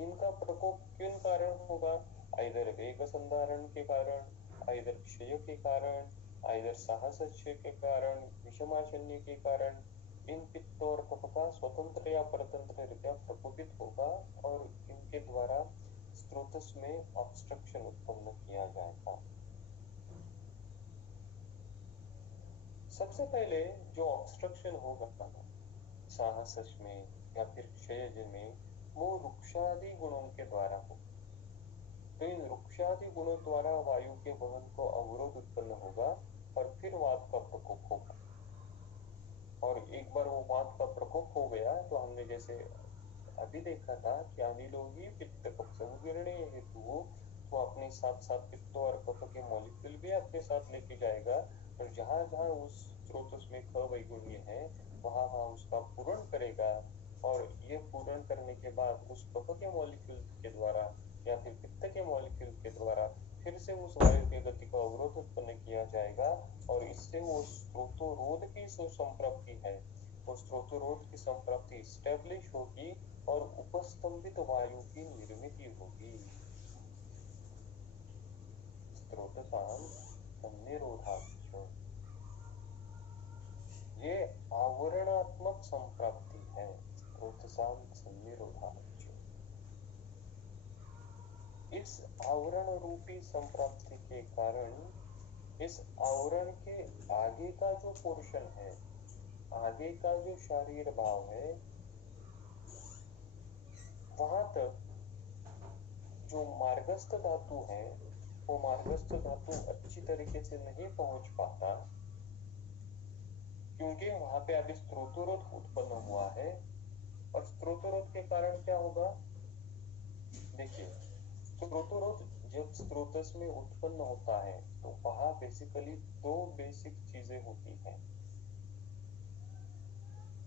इनका प्रकोप किन कारण होगा? आइदर वेग संधारण के कारण, आइदर क्षय के कारण, आइदर साहसस्य के कारण, विषमाशन्य के कारण इन पित्त और कफ का स्वतंत्र या परतंत्र रीत्या प्रकोपित होगा और इनके द्वारा स्रोतस में ऑब्स्ट्रक्शन उत्पन्न किया जाएगा। सबसे पहले जो ऑब्स्ट्रक्शन होगा साहसस में या फिर क्षयज में, वो रुक्षादि गुणों के द्वारा हो। तो इन रुक्षादि गुणों द्वारा वायु के वहन को अवरोध उत्पन्न होगा और फिर वात का प्रकोप होगा। और एक बार वो वात का प्रकोप हो गया तो हमने जैसे अभी देखा था कि अनिलो ही पित्त कफ संकीर्णे हेतु, तो अपने साथ साथ पित्त और कफ के मॉलिक्यूल भी अपने साथ लेके जाएगा और जहां जहां उस स्रोत में ख वैगुण्य है वहां वहां उसका पूर्ण करेगा। और ये पूर्ण करने के बाद उस कफ के मॉलिक्यूल के द्वारा या फिर पित्त के मॉलिक्यूल के द्वारा फिर से उस वायु की गति को अवरोध उत्पन्न किया जाएगा और इससे वो स्रोतोरोध की जो संप्राप्ति है, वो स्रोतोरोध की संप्राप्ति स्टेब्लिश होगी और उपस्तंभित वायु की निर्मित होगी। स्रोतसाम सन्निरोधाच्च, ये आवरणात्मक संप्राप्ति है। स्रोतसाम सन्निरोधाच्च, इस आवरण रूपी संप्राप्ति के कारण इस आवरण के आगे का जो पोर्शन है, आगे का जो शारीर भाव है, वहां तक जो मार्गस्थ धातु है, वो मार्गस्थ धातु अच्छी तरीके से नहीं पहुंच पाता, क्योंकि वहां पे अभी स्रोतोरोध उत्पन्न हुआ है। और स्रोतोरोध के कारण क्या होगा, देखिए स्रोतोरोध जब स्रोतस में उत्पन्न होता है तो वहां बेसिकली दो बेसिक चीजें होती हैं।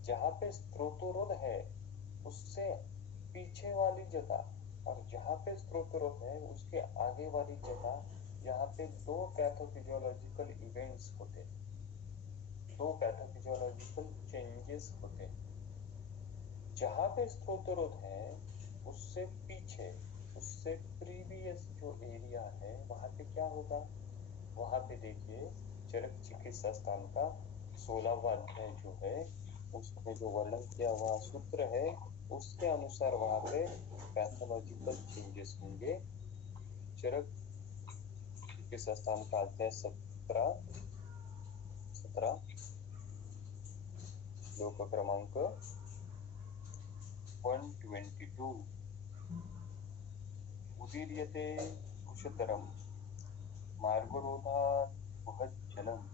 जहां पे स्रोतोरोध है उससे पीछे वाली जगह और जहां पे स्रोतोरोध है उसके आगे वाली जगह, यहाँ पे दो पैथोफिजियोलॉजिकल इवेंट्स होते हैं, दो पैथोफिजियोलॉजिकल चेंजेस होते हैं। जहां पे स्रोतोरोध है उससे पीछे, उससे प्रीवियस जो एरिया है वहां पे क्या होगा, वहां पे देखिए चरक चिकित्सा स्थान का 16वां अध्याय जो है उसमें जो वर्णन किया हुआ सूत्र है उसके अनुसार वहां पे पैथोलॉजिकल चेंजेस होंगे। चरक चिकित्सा स्थान का अध्याय 17 श्लोक क्रमांक 122, उदीर्यते कुशतरम मार्गरोधात् वहज्जलम्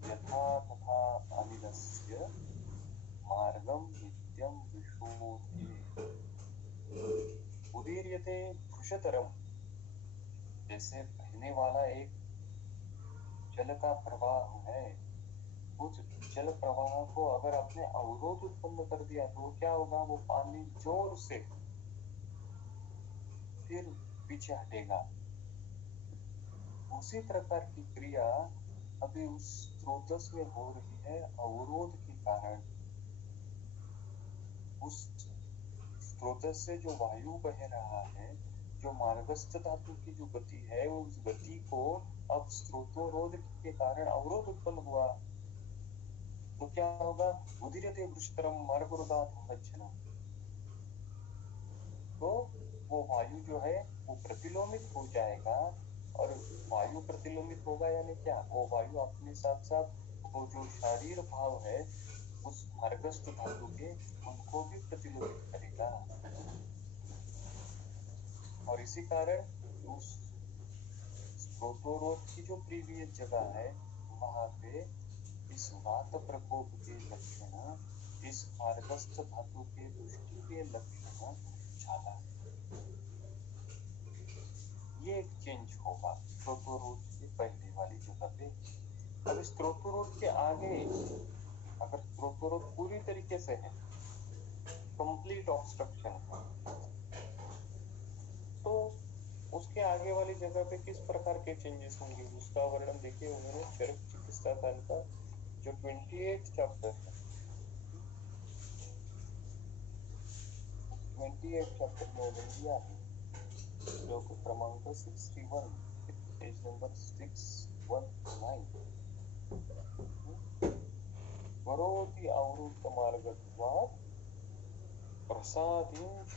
यथा तथा अनिलस्य मार्गम नित्यं विशोधयेत्। उदीर्यते कुशतरम, जैसे बहने वाला एक जल का प्रवाह है, उस जल प्रवाह को अगर आपने अवरोध उत्पन्न कर दिया तो क्या होगा, वो पानी जोर से फिर पीछे हटेगा। उसी प्रकार की क्रिया अभी उस स्रोतस में हो रही है अवरोध के कारण। उस स्रोतस से जो वायु बह रहा है, जो मार्गस्थ धातु की जो गति है, उस गति को अब स्रोतोरोध के कारण अवरोध उत्पन्न हुआ तो क्या होगा, उदीर्यते वृषतरम मार्गरोधात् वहज्जलम्, तो वो वायु जो है वो प्रतिलोमित हो जाएगा। और वायु प्रतिलोमित होगा यानी क्या, वो वायु अपने साथ साथ वो जो शारीर भाव है उस मार्गस्थ धातु के उनको भी प्रतिलोमित करेगा। और इसी कारण उस स्रोतोरोध की जो प्रीवियस जगह है वहां पे इस वात प्रकोप के लक्षण, इस मार्गस्थ धातु के दृष्टि के लक्षण ज्यादा है। ये एक चेंज होगा स्रोतोरोध की पहले वाली जगह पे। अब स्रोतोरोध के आगे अगर स्रोतोरोध पूरी तरीके से है, कंप्लीट ऑब्स्ट्रक्शन है, तो उसके आगे वाली जगह पे किस प्रकार के चेंजेस होंगे उसका वर्णन देखिए उन्होंने चरक चिकित्सा काल का जो 28 चैप्टर है, 28 चैप्टर में उन्होंने दिया है श्लोक क्रमांक 61, पेज नंबर 619, करोति आवृत मार्गत्वात् प्रसादींच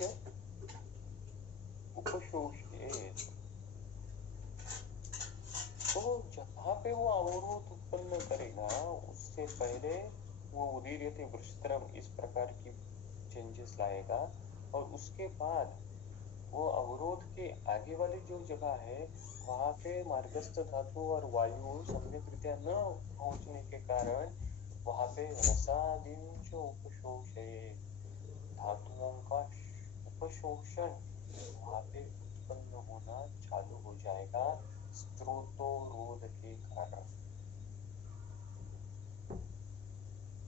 उपशोषयेत्। तो जहाँ पे वो अवरोध उत्पन्न करेगा उससे पहले वो उदीर्यते वृषतरम इस प्रकार की चेंजेस लाएगा, और उसके बाद वो अवरोध के आगे वाली जो जगह है वहां पे मार्गस्थ धातु और वायु सम्यक रीत्या न पहुंचने के कारण वहां पे रसादिंच उपशोषयेत्, धातुओं का उपशोषण वहां पे उत्पन्न होना चालू हो जाएगा स्रोतोरोध के कारण।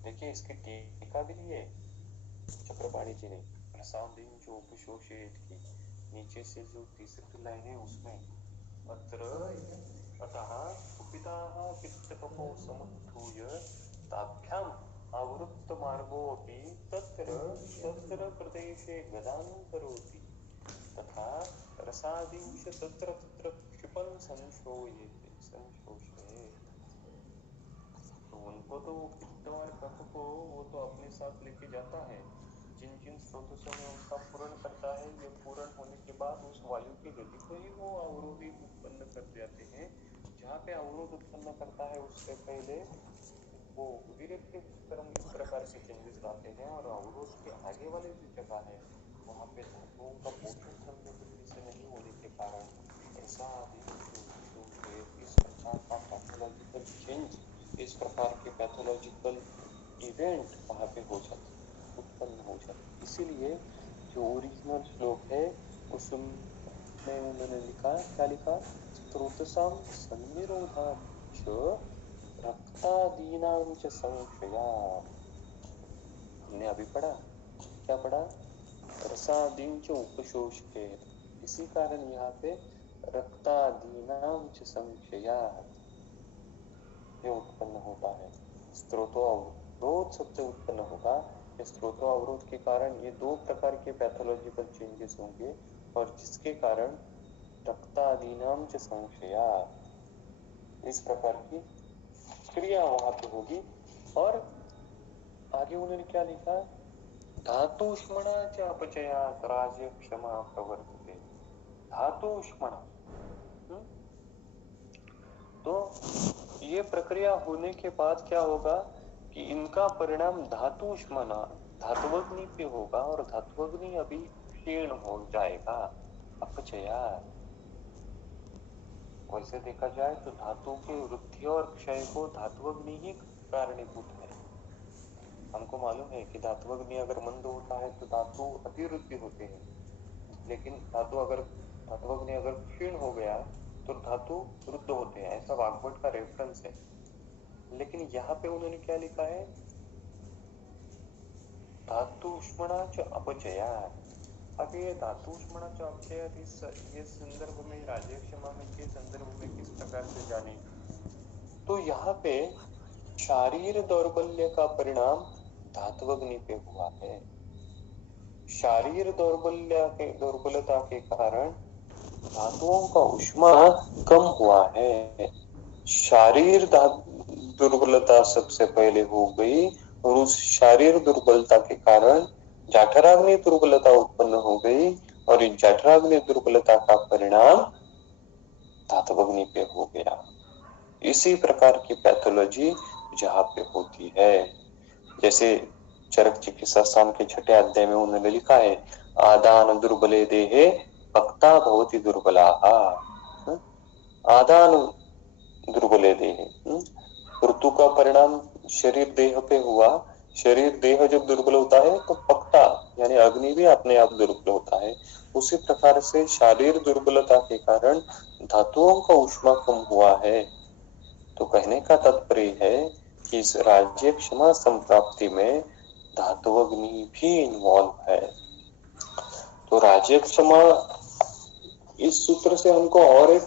देखिए इसकी टीका भी दी है चक्रपाणी जी ने, प्रसादिंच उपशोषयेत् की। नीचे से जो तीसरी लाइन है उसमें अत्र अतः कुपिताः पित्तकपो समुत्थूय ताभ्याम् आवृत्तमार्गोऽपि तत्र तत्र प्रदेशे गदान् करोति तथा रसादिंश तत्र तत्र क्षिपन् संशोषयेत्। तो उनको तो पित्त और कफ को वो तो अपने साथ लेके जाता है, जिन जिन स्रोतों से में उसका पूर्ण करता है, ये पूर्ण होने के बाद उस वायु की गति को ही वो अवरोधी उत्पन्न कर जाते हैं। जहाँ पे अवरोध उत्पन्न करता है उससे पहले वो धीरे धीरे इस प्रकार के चेंजेस लाते हैं, और अवरोध के आगे वाले जो जगह है वहाँ पे धातुओं का पोषण सम्यक रीति से नहीं होने के कारण ऐसा इस प्रकार का पैथोलॉजिकल चेंज, इस प्रकार के पैथोलॉजिकल इवेंट वहाँ पे हो जाते, उत्पन्न हो जाते। इसीलिए जो ओरिजिनल श्लोक है उसमें उन्होंने लिखा, क्या लिखा, स्त्रोतसाम सन्निरोधाच्च रक्तादीनां च संशयात्। हमने अभी पढ़ा, क्या पढ़ा, रसादीन च उपशोषके, इसी कारण यहाँ पे रक्तादीनां च संशयात् ये उत्पन्न होता है। स्त्रोतो अवरोध सबसे उत्पन्न होगा। स्त्रोतो अवरोध के कारण ये दो प्रकार के पैथोलॉजिकल चेंजेस होंगे, और जिसके कारण रक्तादीनां च संशयात् इस प्रकार की क्रिया वहां पे होगी। और आगे उन्होंने क्या लिखा, धातुष्मणा च अपचयात् राज्य क्षमा प्रवर्तते। धातुष्मणा, तो ये प्रक्रिया होने के बाद क्या होगा कि इनका परिणाम धातुष्मना, धातुअग्नि पे होगा, और धातुअग्नि अभी क्षीण हो जाएगा, अपचयात्। वैसे देखा जाए तो धातु की वृद्धि और क्षय को धातुअग्नि ही कारणीभूत है। हमको मालूम है कि धातुअग्नि अगर मंद होता है तो धातु अतिवृद्धि होते हैं, लेकिन धातुअग्नि अगर क्षीण हो गया तो धातु वृद्ध होते हैं, ऐसा वाग्भट का रेफरेंस है। लेकिन यहाँ पे उन्होंने क्या लिखा है, धातुष्मणा च अपचयात्। अब ये धातुष्मणा च अपचयात् ये संदर्भ में, राज्य क्षमा में के संदर्भ में किस प्रकार से जाने, तो यहाँ पे शारीर दौर्बल्य का परिणाम धातुअग्नि पे हुआ है। शारीर दौर्बल्यता के कारण धातुओं का ऊष्मा कम हुआ है। शारीर दुर्बलता सबसे पहले हो गई, और उस शारीर दुर्बलता के कारण जठराग्नि दुर्बलता उत्पन्न हो गई, और इस जठराग्नि दुर्बलता का परिणाम धातुअग्नि पे हो गया। इसी प्रकार की पैथोलॉजी जहाँ पे होती है, जैसे चरक चिकित्सा स्थान के 6 अध्याय में उन्होंने लिखा है, आदान दुर्बले देहे भक्ता भवति दुर्बलाः। आदान दुर्बले देहे, ऋतु का परिणाम शरीर देह पे हुआ। शरीर देह जब दुर्बल होता है तो पक्ता यानी अग्नि भी अपने आप दुर्बल होता है। उसी प्रकार से शारीर दुर्बलता के कारण धातुओं का ऊष्मा कम हुआ है। तो कहने का तात्पर्य है कि इस राज्य क्षमा संप्राप्ति में धातुअग्नि भी इन्वॉल्व है। तो राज्य क्षमा, इस सूत्र से हमको और एक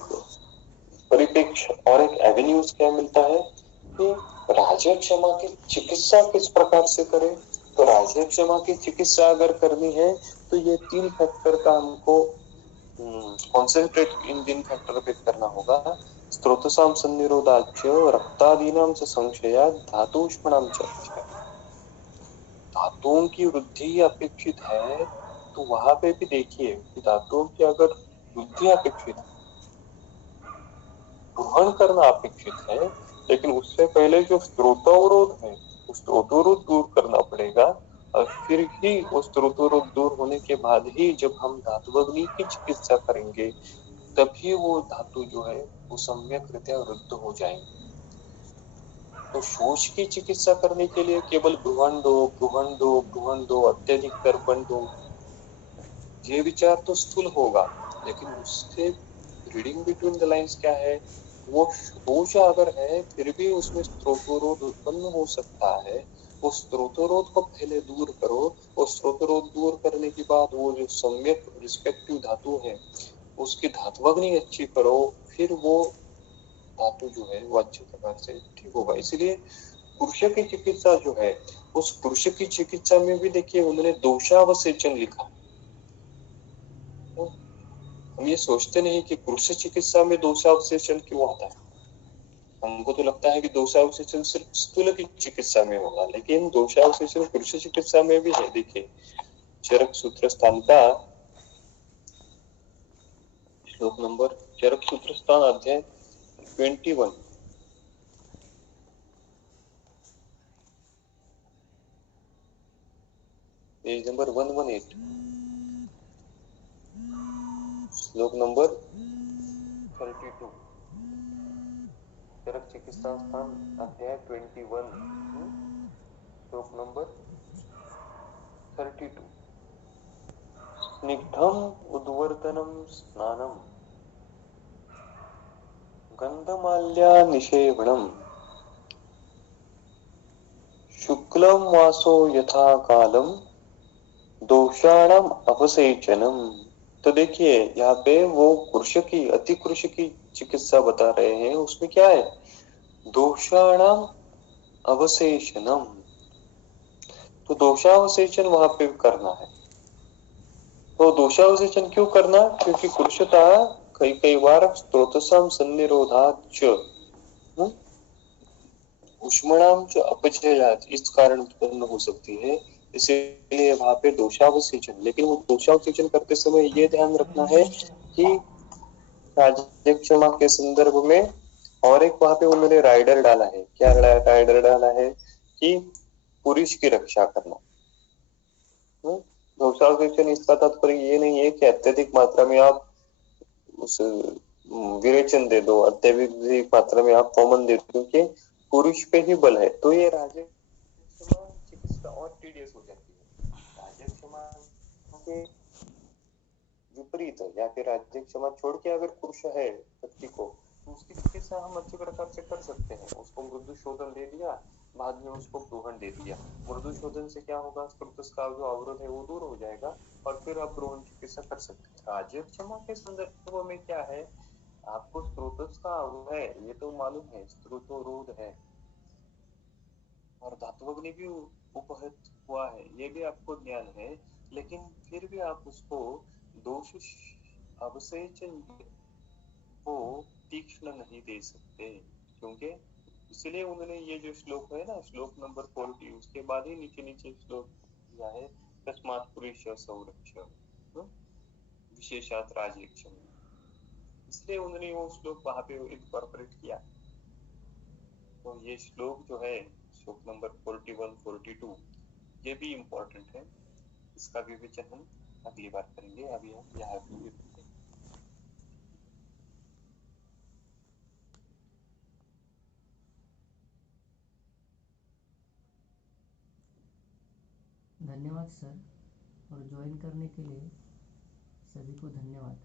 परिप्रेक्ष्य और एक एवेन्यूज क्या मिलता है कि राज्य क्षमा की चिकित्सा किस प्रकार से करें। तो राज्य क्षमा की चिकित्सा अगर करनी है तो ये 3 फैक्टर का हमको कॉन्सेंट्रेट इन 3 फैक्टर पे करना होगा। स्त्रोतसाम सन्निरोधाच्च रक्तादीनां च संशयात् धातुष्मणां च। धातुओं की वृद्धि अपेक्षित है तो वहां पे भी देखिए कि धातुओं की अगर वृद्धि अपेक्षित है, ग्रहण करना अपेक्षित है, लेकिन उससे पहले जो स्त्रोतावरोध है उस स्त्रोतावरोध दूर करना पड़ेगा, और फिर ही वो स्त्रोतावरोध दूर होने के बाद ही जब हम धातुअग्नि की चिकित्सा करेंगे तभी वो धातु जो है वो सम्यक रीत्या वृद्ध हो जाएंगे। तो शोष की चिकित्सा करने के लिए केवल ब्रुहण दो, अत्यधिक तर्पण दो, ये विचार तो स्थूल होगा, लेकिन उससे रीडिंग बिटवीन द लाइंस क्या है, वो शोष अगर है फिर भी उसमें स्त्रोतोरोध उत्पन्न हो सकता है, वो स्त्रोतरोध को पहले दूर करो, और स्त्रोतरोध दूर करने के बाद वो जो सम्यक रिस्पेक्टिव धातु है उसकी धात्वग्नि अच्छी करो, फिर वो धातु जो है वो अच्छे प्रकार से ठीक होगा। इसलिए पुरुष की चिकित्सा जो है, उस पुरुष की चिकित्सा में भी देखिए उन्होंने दोषावसेचन लिखा। तो हम ये सोचते नहीं कि पुरुष चिकित्सा में दोषावसेचन क्यों आता है। हमको तो लगता है कि दोषावशेषण सिर्फ स्थूल की चिकित्सा में होगा, लेकिन दोषावशेषण पुरुष चिकित्सा में भी है। देखिए चरक सूत्र स्थान का श्लोक नंबर, चरक सूत्र स्थान अध्याय 21, पेज नंबर 118, श्लोक नंबर 32, चरक चिकित्सा स्थान अध्याय 21, श्लोक नंबर 32। स्निग्धम उद्वर्तनम स्नानम गंधमाल्या निषेवणम शुक्लम वासो यथा कालम दोषाणाम अवसेचनम। तो देखिए यहाँ पे वो कृश की, अति कृश की चिकित्सा बता रहे हैं। उसमें क्या है? दोषाणाम अवशेषणम। तो दोषावशेषण वहां पे करना है। तो दोषावशेषण क्यों करना? क्योंकि कृशता कई कई बार स्त्रोतसाम सन्निरोधाच उष्मणाम च अपचयात इस कारण उत्पन्न हो सकती है। इसलिए वहां पे दोषावशेषण, लेकिन वो दोषावशेषण करते समय ये ध्यान रखना है कि राजक्षमा के संदर्भ में और एक वहां पे उन्होंने राइडर डाला है। क्या राइडर डाला है? कि पुरुष की रक्षा करना। दोषावशेषण इसका तात्पर्य ये नहीं है कि अत्यधिक मात्रा में आप उस विरेचन दे दो, अत्यधिक मात्रा में आप कॉमन दे दो, क्योंकि पुरुष पे ही बल है। तो ये राजक्षमा चिकित्सा और टीडियस हो जाती है। राजक्षमा के विपरीत है, या फिर राज्य क्षमा छोड़ के अगर पुरुष है व्यक्ति को, तो उसकी चिकित्सा हम अच्छे प्रकार से कर सकते हैं। उसको मृदु शोधन दे दिया, बाद में उसको ग्रोहण दे दिया। मृदु शोधन से क्या होगा? स्त्रोतस का जो अवरोध है वो दूर हो जाएगा, और फिर आप ग्रोहण चिकित्सा कर सकते हैं। राज्य क्षमा के संदर्भ में क्या है? आपको स्त्रोतस का अवरोध है ये तो मालूम है, स्त्रोतोरोध है, और धात्वग्नि भी उपहत हुआ है ये भी आपको ज्ञान है। लेकिन फिर भी आप उसको दोष अवसेचन को तीक्ष्ण नहीं दे सकते, क्योंकि इसलिए उन्होंने ये जो श्लोक है ना, श्लोक नंबर 40, उसके बाद ही नीचे नीचे श्लोक दिया है, तस्मात् पुरुष संरक्ष विशेषात राजक्षम। इसलिए उन्होंने वो श्लोक वहां पे इनकॉर्पोरेट किया। तो ये श्लोक जो है, श्लोक नंबर 41, 42, ये भी इम्पोर्टेंट है। इसका विवेचन हम अगली बार करेंगे। अभी हम यहाँ पे धन्यवाद सर, और ज्वाइन करने के लिए सभी को धन्यवाद।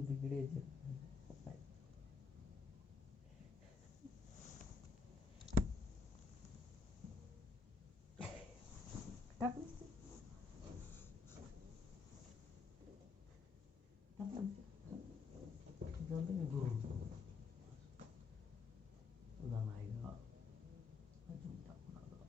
बिगड़े जो टाकलीस ते? टाकलीस ते? जाऊ दे मी भरून तुझा नाही ग अजून टाकू नका.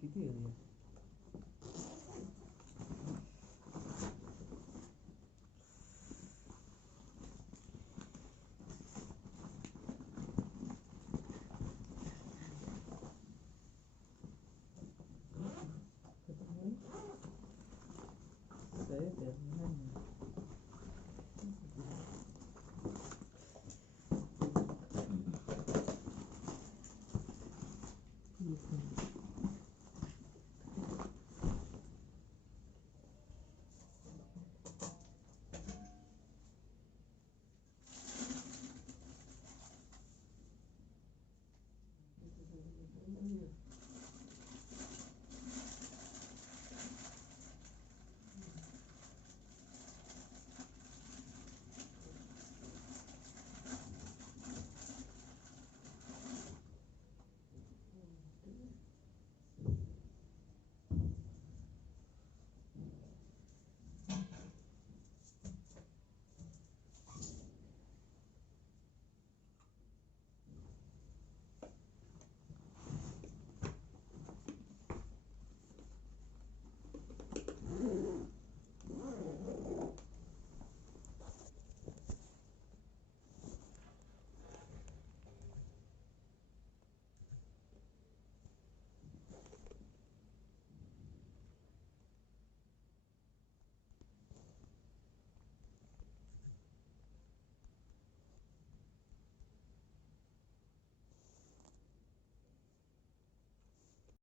किती आहे